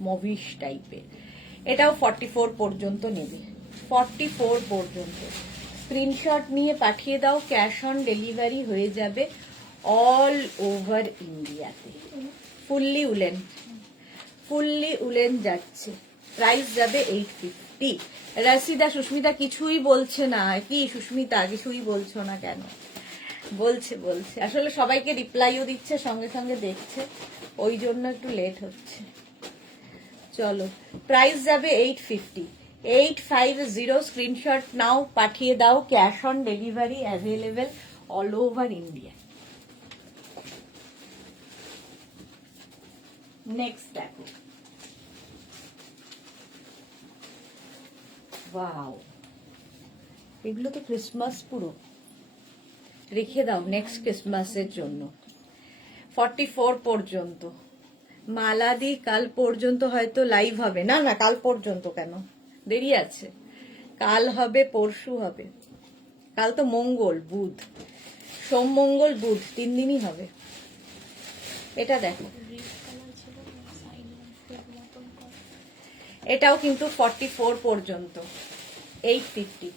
মভিশ টাইপের। এটাও 44 পর্যন্ত নেবে, 44 পর্যন্ত। স্ক্রিনশট নিয়ে পাঠিয়ে দাও, ক্যাশ অন ডেলিভারি হয়ে যাবে অল ওভার ইন্ডিয়াতে। ফুললি উলেন যাচ্ছে, প্রাইস যাবে 850। রাশিদা, সুস্মিতা কিছুই বলছে না। কি সুস্মিতা, কিছুই বলছো না কেন? বলছে বলছে, আসলে সবাইকে রিপ্লাইও দিচ্ছে, সঙ্গে সঙ্গে দেখছে, ওই জন্য একটু লেট হচ্ছে। চলো, প্রাইস যাবে 850, 850। স্ক্রিনশট নাও, পাঠিয়ে দাও, cash on delivery available all over India. Next দেখো, ওয়াও, এগুলো তো ক্রিসমাস পুরো, রেখে দাও নেক্সট ক্রিসমাসের জন্য। 44 পর্যন্ত। মালাদি, কাল পর্যন্ত হয়তো লাইভ হবে। না না, কাল পর্যন্ত কেন, দেরি আছে। কাল হবে, পরশু হবে। কাল তো মঙ্গল, বুধ, সোম মঙ্গল বুধ, 3 দিনই হবে। এটা দেখো, রেড কালার ছিল, সাইডে ফুল মতন করা। এটাও কিন্তু 44 পর্যন্ত, 850।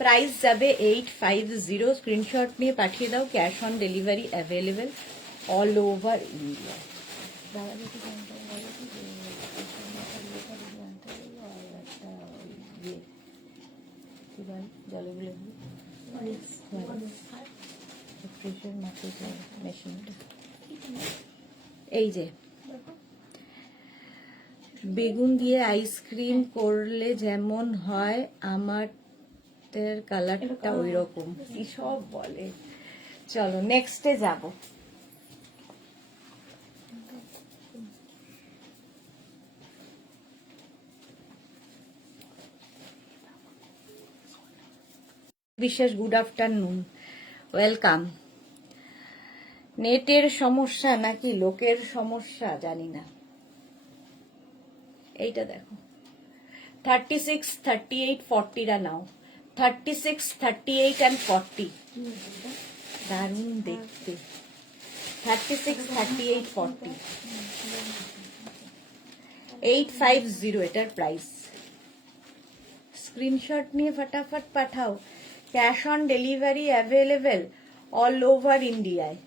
প্রাইস যাবে 850। স্ক্রিনশট নিয়ে পাঠিয়ে দাও, cash on delivery available all over India. দাদা যদি জানতে বলে কি যে ইয়েটা যদি আনতে বললো, আর একটা ইয়ে কি বল জলগুলো প্রেশার মাটির মেশিনটা, এই যে বেগুন দিয়ে আইসক্রিম করলে যেমন হয় আমার কালারটা ওই রকম, কি সব বলে। চলো নেক্সটে যাব। বিশ্বাস, গুড আফটারনুন, ওয়েলকাম। নেটের সমস্যা নাকি লোকের সমস্যা জানি না। এইটা দেখো 36, 38, 40 রা নাও। 36, 38 and 40 দারুণ দেখতে। 36, 38, 40 850 এটার প্রাইস। স্ক্রিনশট নিয়ে ফটাফট পাঠাও, cash on delivery available all over ইন্ডিয়ায়।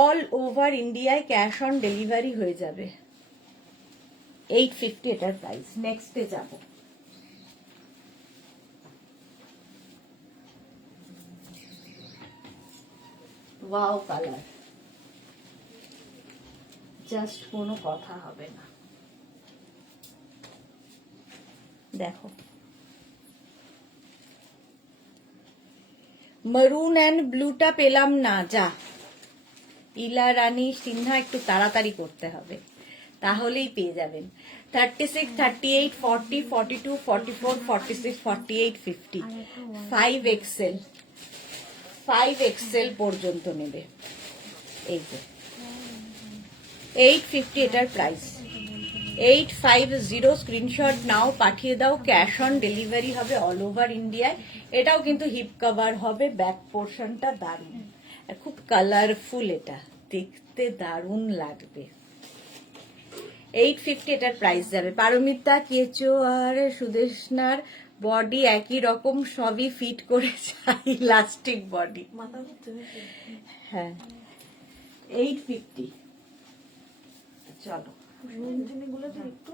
অল ওভার ইন্ডিয়ায় ক্যাশ অন ডেলিভারি হয়ে যাবে। 850 এটার প্রাইস। নেক্সটে যাব। ওয়াও কালার, জাস্ট কোনো কথা হবে না। দেখো মারুন অ্যান্ড ব্লুটা পেলাম না, যা ইলা রানী সিনহা, একটু তাড়াতাড়ি করতে হবে, তাহলেই পেয়ে যাবেন। 36, 38, 40, 42, 44, 46, 48, 50 5XL, 5XL পর্যন্ত নেবে। এই যে 850 এটার প্রাইস। 850। স্ক্রিনশট নাও, পাঠিয়ে দাও, ক্যাশ অন ডেলিভারি হবে অল ওভার ইন্ডিয়ায়। এটাও কিন্তু হিপ কভার হবে, ব্যাক পোর্শনটা দারুণ, আর খুব কালারফুল, এটা দেখতে দারুণ লাগবে। 850 এটার প্রাইস যাবে। পারমিতা, কেচো আর সুদেশনার বডি একই রকম, সবই ফিট করে চাই, ইলাস্টিক বডি। মাথা ঘুরছে নাকি? হ্যাঁ 850। চলো রঞ্জনী গুলো দিয়ে একটু,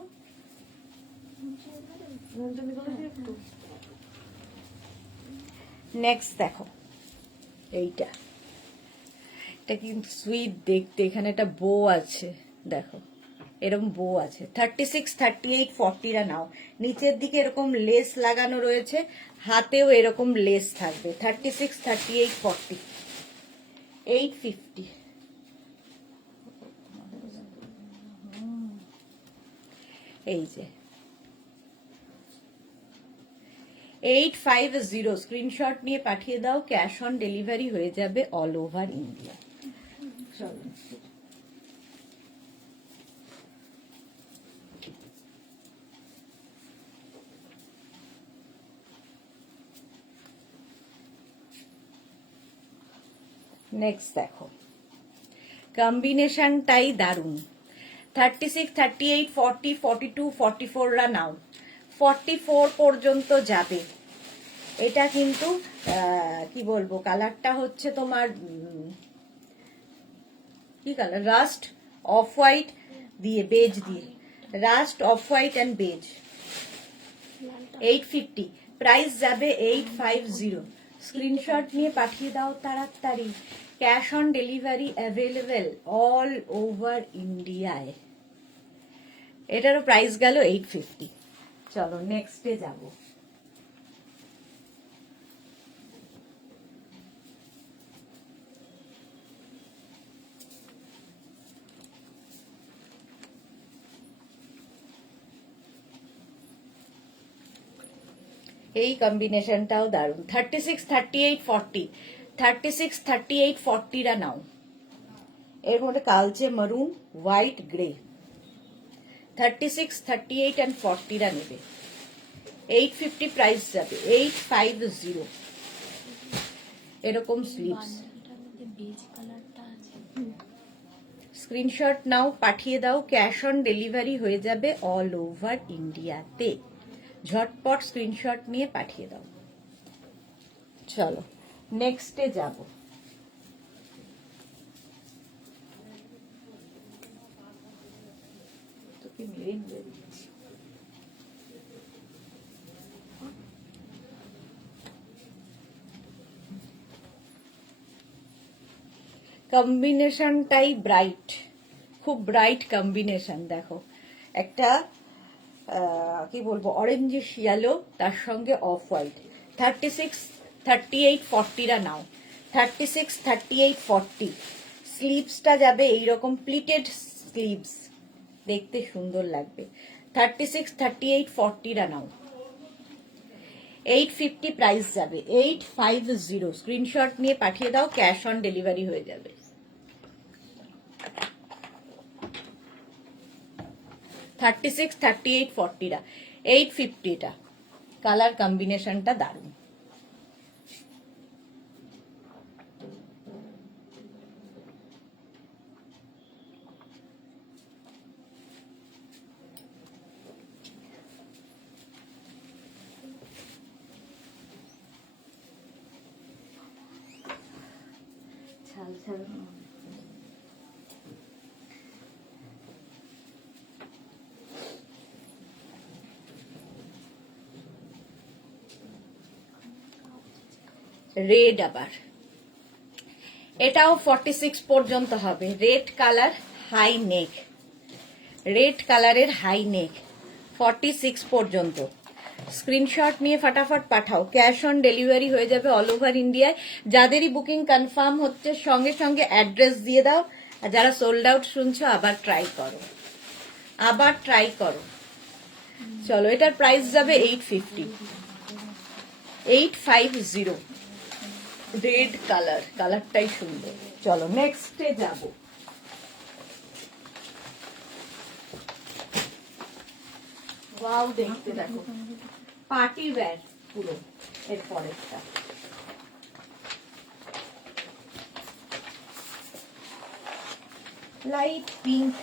রঞ্জনী গুলো দিয়ে একটু। নেক্সট দেখো এইটা, এটা কিন্তু সুইট দেখতে, এখানে একটা বো আছে দেখো, এরকম বো আছে। 36, 38, 40রা নাও। নিচের দিকে এরকম লেস লাগানো রয়েছে, হাতেও এরকম লেস থাকবে। 36, 38, 40, 850। এই যে 850, স্ক্রিনশট নিয়ে পাঠিয়ে দাও, ক্যাশ অন ডেলিভারি হয়ে যাবে অল ওভার ইন্ডিয়া। চলো নেক্সট দেখো, কম্বিনেশনটাই দারুণ। 36, 38, 40, 42, 44রা নাও। 44 পর্যন্ত যাবে। এটা কিন্তু কি বলবো, কালারটা হচ্ছে তোমার কি কালার, রাস্ট অফ হোয়াইট দিয়ে বেজ দিয়ে, rust off white and beige. 850, price যাবে 850। স্ক্রিনশট নিয়ে পাঠিয়ে দাও তাড়াতাড়ি, cash on delivery available all over ইন্ডিয়ায়। এটারও প্রাইস গেল 850। চলো নেক্সটে যাব। এই কম্বিনেশনটাও দারুণ। 36, 38, 40, 36, 38, 40রা নাও। এর মধ্যে কালচে মারুন, হোয়াইট, গ্রে। 36, 38 and 40রা নেবে। 850 প্রাইস যাবে, 850। এরকম স্লিভস। বেজ কালারটা আছে। স্ক্রিনশট নাও, পাঠিয়ে দাও, ক্যাশ অন ডেলিভারি হয়ে যাবে অল ওভার ইন্ডিয়াতে। ঝটপট স্ক্রিনশট নিয়ে পাঠিয়ে দাও। চলো নেক্সটে যাব। তোকে মেরে মেরে দিচ্ছি। কম্বিনেশনটাই ব্রাইট, খুব ব্রাইট কম্বিনেশন। দেখো একটা কি বলবো, অরেঞ্জিশ ইয়েলো, তার সঙ্গে অফ হোয়াইট। 36, 38, 40রা নাও। 36, 38, 40। স্লিভসটা যাবে এইরকম প্লিটেড স্লিভস, দেখতে সুন্দর লাগবে। 36, 38, 40রা নাও। 850 প্রাইস যাবে, 850। স্ক্রিনশট নিয়ে পাঠিয়ে দাও, ক্যাশ অন ডেলিভারি হয়ে যাবে। 36, 38, 40রা 850। এটা কালার কম্বিনেশনটা দারুণ। ছাল ছাল রেড, আবার এটাও 46 পর্যন্ত হবে। Red colour, high neck, red কালারের হাই নেক, 46 পর্যন্ত। স্ক্রিনশট নিয়ে ফাটাফাট পাঠাও, ক্যাশ অন ডেলিভারি হয়ে যাবে অল ওভার ইন্ডিয়ায়। যাদেরই বুকিং কনফার্ম হচ্ছে সঙ্গে সঙ্গে অ্যাড্রেস দিয়ে দাও। আর যারা সোল্ড আউট শুনছো, আবার ট্রাই করো, আবার ট্রাই করো। চলো এটার প্রাইস যাবে 850। 850, রেড কালার, কালারটাই সুন্দর। চলো নেক্সটে যাব। ওয়াও, দেখতে দেখো, পার্টি ওয়্যার পুরো। এর পরেরটা লাইট পিঙ্ক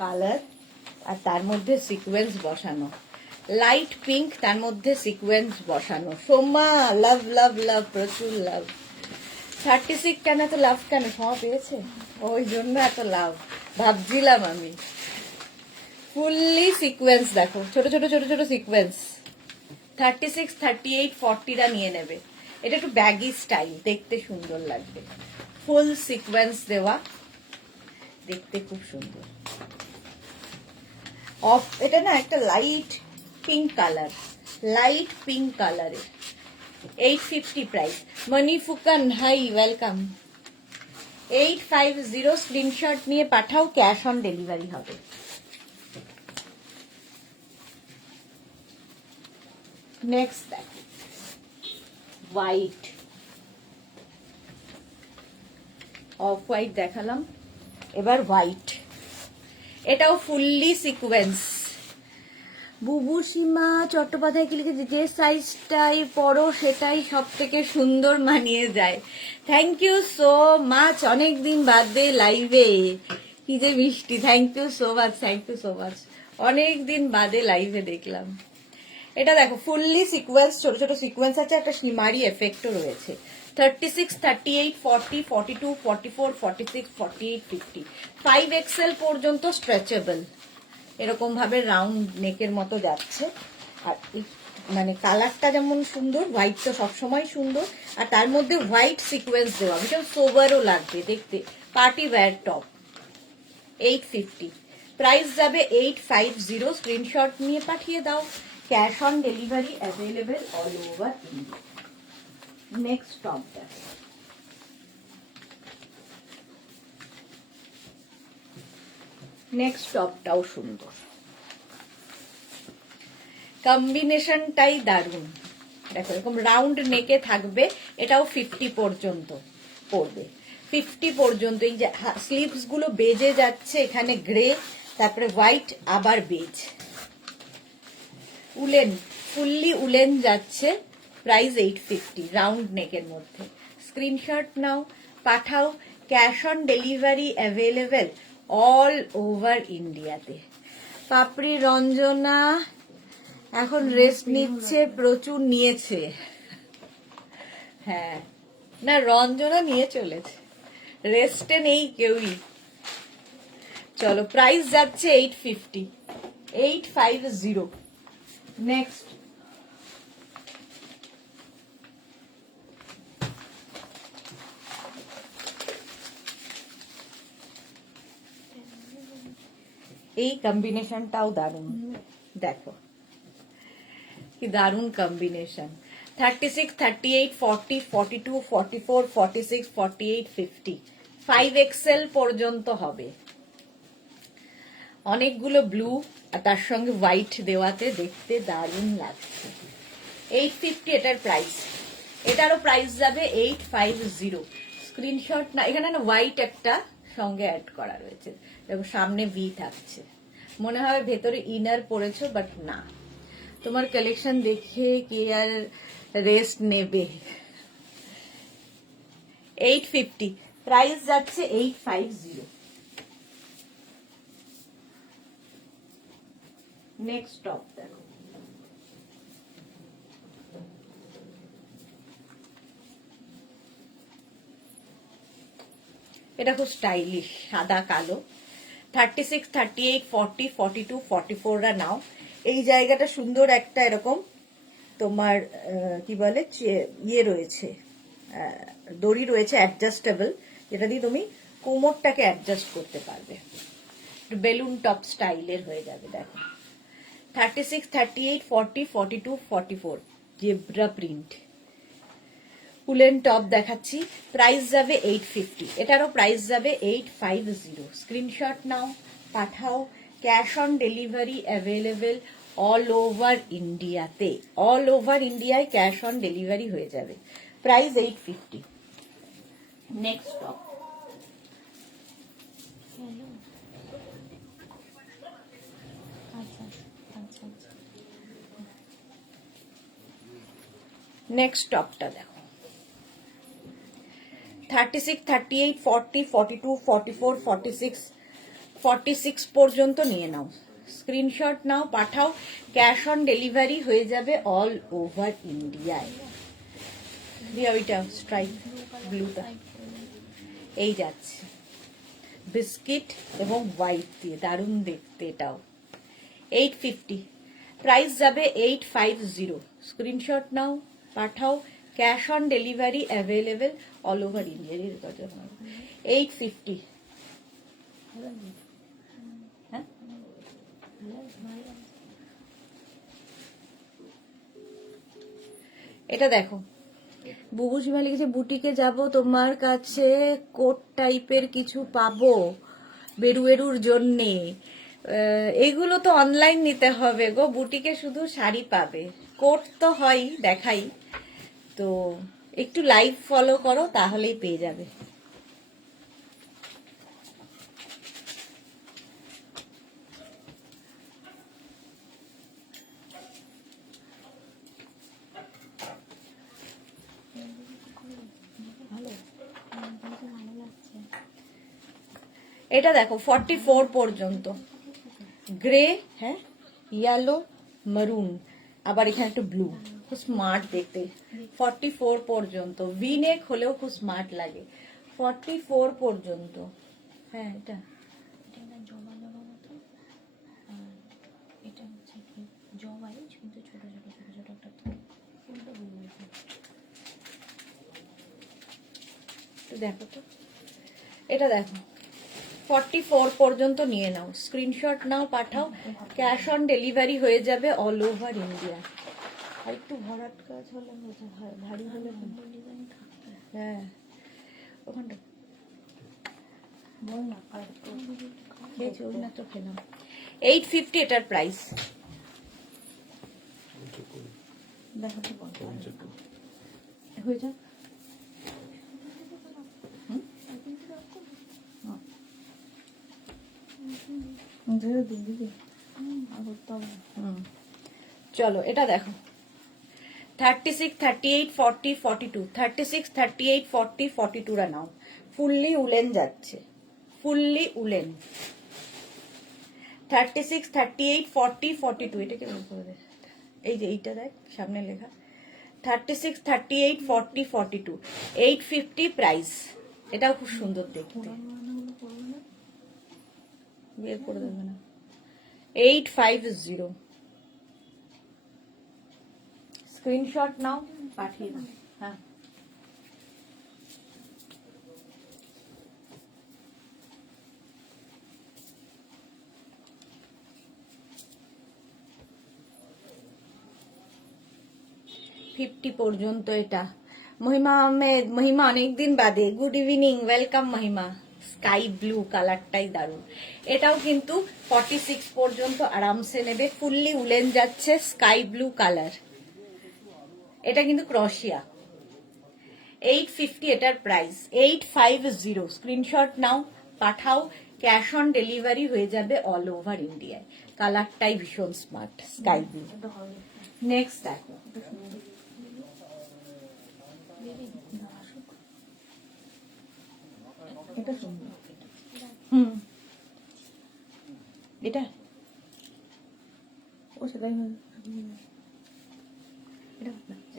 কালার, আর তার মধ্যে সিকোয়েন্স বসানো। লাইট পিঙ্ক, তার মধ্যে সিকোয়েন্স বসানো। সোমা লাভ লাভ লাভ, প্রচুর লাভ। 36 কেন এত লাভ কেন? সোমা পেয়েছে ওই জন্য এত লাভ, ভাবছিলাম আমি। ফুললি সিকোয়েন্স দেখো, ছোট ছোট ছোট ছোট সিকোয়েন্স। 36, 38, 40রা নিয়ে নেবে। এটা একটু ব্যাগি স্টাইল, দেখতে সুন্দর লাগবে। ফুল সিকোয়েন্স দেওয়া, দেখতে খুব সুন্দর। অফ, এটা না একটা light pink colour, light pink কালারের। 850 প্রাইস। মনি ফুকান, হাই, ওয়েলকাম। 850 স্ক্রিনশট নিয়ে পাঠাও, ক্যাশ অন ডেলিভারি হবে। নেক্সট দেখো, হোয়াইট, অফ হোয়াইট দেখালাম, এবার হোয়াইট। এটাও ফুললি সিকোয়েন্স। বুবু সীমা চট্টোপাধ্যায় কি লিখেছে, যে সাইজটাই পরো সেটাই সব থেকে সুন্দর মানিয়ে যায়। থ্যাংক ইউ সো মাচ, অনেকদিন বাদে লাইভে, কি যে মিষ্টি। Thank you so much, thank you so much, অনেকদিন বাদে লাইভে দেখলাম। এটা দেখো ফুললি সিকোয়েন্স, ছোট ছোট সিকোয়েন্স আছে, একটা সিমারি এফেক্টও রয়েছে। 36, 38, 40, 42, 44, 46, 48, 50, 5XL পর্যন্ত স্ট্রেচেবল। এরকম ভাবে রাউন্ড নেকের মতো যাচ্ছে। আর মানে কালারটা যেমন সুন্দর, হোয়াইট তো সবসময় সুন্দর, আর তার মধ্যে হোয়াইট সিকোয়েন্স দেওয়া, ভীষণ সোবারও লাগবে দেখতে। Party wear top. 850 প্রাইস যাবে। 850 স্ক্রিনশট নিয়ে পাঠিয়ে দাও, cash on delivery available all over India. Next top দেখো, নেক্সট টপটাও সুন্দর, কম্বিনেশনটাই দারুণ। দেখো এরকম রাউন্ড নেকে থাকবে, এটাও 50 পর্যন্ত পড়বে। 50 পর্যন্ত। এই যে স্লিভস গুলো বেজে যাচ্ছে, এখানে গ্রে, তারপরে হোয়াইট, আবার বেজ। উলেন, ফুললি উলেন যাচ্ছে। প্রাইস 850, রাউন্ড নেকের মধ্যে। স্ক্রিনশট নাও, পাঠাও, cash on delivery available all over ইন্ডিয়াতে। পাপড়ি রঞ্জনা এখন রেস্ট নিচ্ছে, প্রচুর নিয়েছে। হ্যাঁ, না রঞ্জনা নিয়ে চলেছে, রেস্টে নেই কেউই। চলো, প্রাইস যাচ্ছে 850, 850। নেক্সট, এই কম্বিনেশনটাও দারুণ, দেখো কি দারুণ কম্বিনেশন। 36, 38, 40, 42, 44, 46, 48, 50, 5XL পর্যন্ত হবে। অনেকগুলো ব্লু আর তার সঙ্গে হোয়াইট দেওয়াতে দেখতে দারুণ লাগছে। 850 এটার প্রাইস। এটারও প্রাইস যাবে 850। স্ক্রিনশট না, এখানে না হোয়াইট একটা সঙ্গে অ্যাড করা রয়েছে, দেখো সামনে ভি থাকছে, মনে হয় ভেতরে ইনার পরেছো, বাট না। তোমার কালেকশন দেখে কে আর রেস্ট নেবে। 850 প্রাইস যাচ্ছে। 850। নেক্সট টপ দেখো, এটা খুব স্টাইলিশ, সাদা কালো। 36, 38, 40, 42, 44রা নাও। এই জায়গাটা সুন্দর একটা এরকম তোমার কি বলে ইয়ে রয়েছে, দড়ি রয়েছে অ্যাডজাস্টেবল, যেটা দিয়ে তুমি কোমরটাকে অ্যাডজাস্ট করতে পারবে। বেলুন টপ স্টাইলের হয়ে যাবে। দেখো 36, 38, 40, 42, 44 জেব্রা প্রিন্ট উলেন টপ দেখাচ্ছি। প্রাইস যাবে 850, এটারও প্রাইস যাবে 850। স্ক্রিনশট নাও, পাঠাও, cash on delivery available all over ইন্ডিয়াতে। অল ওভার ইন্ডিয়ায় ক্যাশ অন ডেলিভারি হয়ে যাবে। প্রাইস 850। নেক্সট টপ, হ্যালো, আচ্ছা আচ্ছা আচ্ছা। নেক্সট টপটা দেখো। 36, 38, 40, 42, 44, 46, 46 পর্যন্ত নিয়ে নাও। স্ক্রিনশট নাও, পাঠাও, ক্যাশ অন ডেলিভারি হয়ে যাবে অল ওভার ইন্ডিয়ায়। দিয়া ওইটা স্ট্রাইপ ব্লুটা এই যাচ্ছে বিস্কিট এবং হোয়াইট দিয়ে, দারুণ দেখতে এটাও। 850, প্রাইস যাবে 850। স্ক্রিনশট নাও, পাঠাও, cash on delivery available all over India. 850। হ্যাঁ, এটা দেখো, বুবু সীমা লিখেছে বুটিকে যাব, তোমার কাছে কোট টাইপের কিছু পাবো বেরুয়েরুর জন্যে। এইগুলো তো অনলাইন নিতে হবে গো, বুটিকে শুধু শাড়ি পাবে, কোট তো হয় দেখাই। তো একটু লাইভ ফলো করো তাহলেই পেয়ে যাবে। এটা দেখো 44 পর্যন্ত, গ্রে, হ্যাঁ, ইয়েলো, মারুন, আবার এখানে একটু ব্লু, খুব স্মার্ট দেখতে। 44 পর্যন্ত, ভি নেক হলেও খুব স্মার্ট লাগে। 44 পর্যন্ত, হ্যাঁ এটা জবা জবা মতো, আর এটা হচ্ছে কি জবাই কিন্তু ছোট ছোট ছোট ছোট একটা ফুলটা বুঝতে একটু দেখো তো, এটা দেখো 44 পর্যন্ত নিয়ে নাও, স্ক্রিনশট নাও, পাঠাও, ক্যাশ অন ডেলিভারি হয়ে যাবে অল ওভার ইন্ডিয়া। আর একটু ভরাট কাজ হলে ভারী হলে ডিজাইন থাকতে হ্যাঁ ওখানটা বল না আর খেয়েছি, ওই না তো খেলাম। 850 এটার প্রাইস। দেখো তো বল হয়ে যাক। দিদি চলো এটা দেখো 36, 38, 40, 42, 36, 38, 40, 42 রা নাও। ফুললি উলেন যাচ্ছে, ফুললি উলেন। 36, 38, 40, 42, এটাকে বের করে দে। এই যে এইটা দেখ সামনে লেখা 36, 38, 40, 42, 850 প্রাইস। এটাও খুব সুন্দর দেখতে, বের করে দেবে না। 850, স্ক্রিনশট নাও, পাঠিয়ে দাও। হ্যাঁ, ফিফটি পর্যন্ত এটা। মহিমা আহমেদ, মহিমা অনেকদিন বাদে, গুড ইভিনিং, ওয়েলকাম মহিমা। স্কাই ব্লু কালারটাই দারুণ। এটাও কিন্তু 46 পর্যন্ত আরামসে নেবে, ফুললি উলেন যাচ্ছে, স্কাই ব্লু কালার। এটা কিন্তু ক্রশিয়া। 850 এটার প্রাইস। 850, স্ক্রিনশট নাও, পাঠাও, ক্যাশ অন ডেলিভারি হয়ে যাবে অল ওভার ইন্ডিয়ায়। কালারটাই ভীষণ স্মার্ট, স্কাই ব্লু। নেক্সট দেখো, এটা সুন্দর। এটা ও সেটাই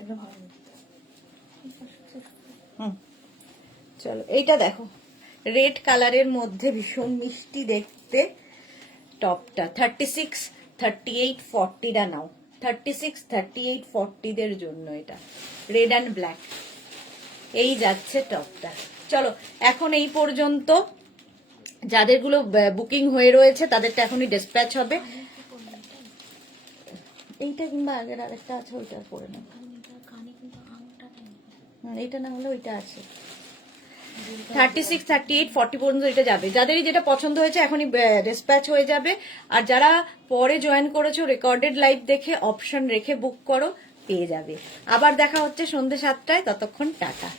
এটা ভালো। চলো এইটা দেখো, রেড কালারের মধ্যে ভীষণ মিষ্টি দেখতে টপটা। 36, 38, 40 রা নাও। 36, 38, 40 দের জন্য এটা রেড অ্যান্ড ব্ল্যাক। এই যাচ্ছে টপটা। চলো এখন এই পর্যন্ত, যাদেরগুলো বুকিং হয়ে রয়েছে তাদেরটা এখনই ডিসপ্যাচ হবে। এইটা কিংবা আগের আরেকটা আছে, ওইটা পরে নেব। এইটা না হলে ওইটা আছে। 36, 38, 40 পর্যন্ত এটা যাবে। যাদেরই যেটা পছন্দ হয়েছে এখনই ডিসপ্যাচ হয়ে যাবে। আর যারা পরে জয়েন করেছো রেকর্ডেড লাইভ দেখে অপশন রেখে বুক করো, পেয়ে যাবে। আবার দেখা হচ্ছে সন্ধ্যে 7টায়, ততক্ষণ টাটা।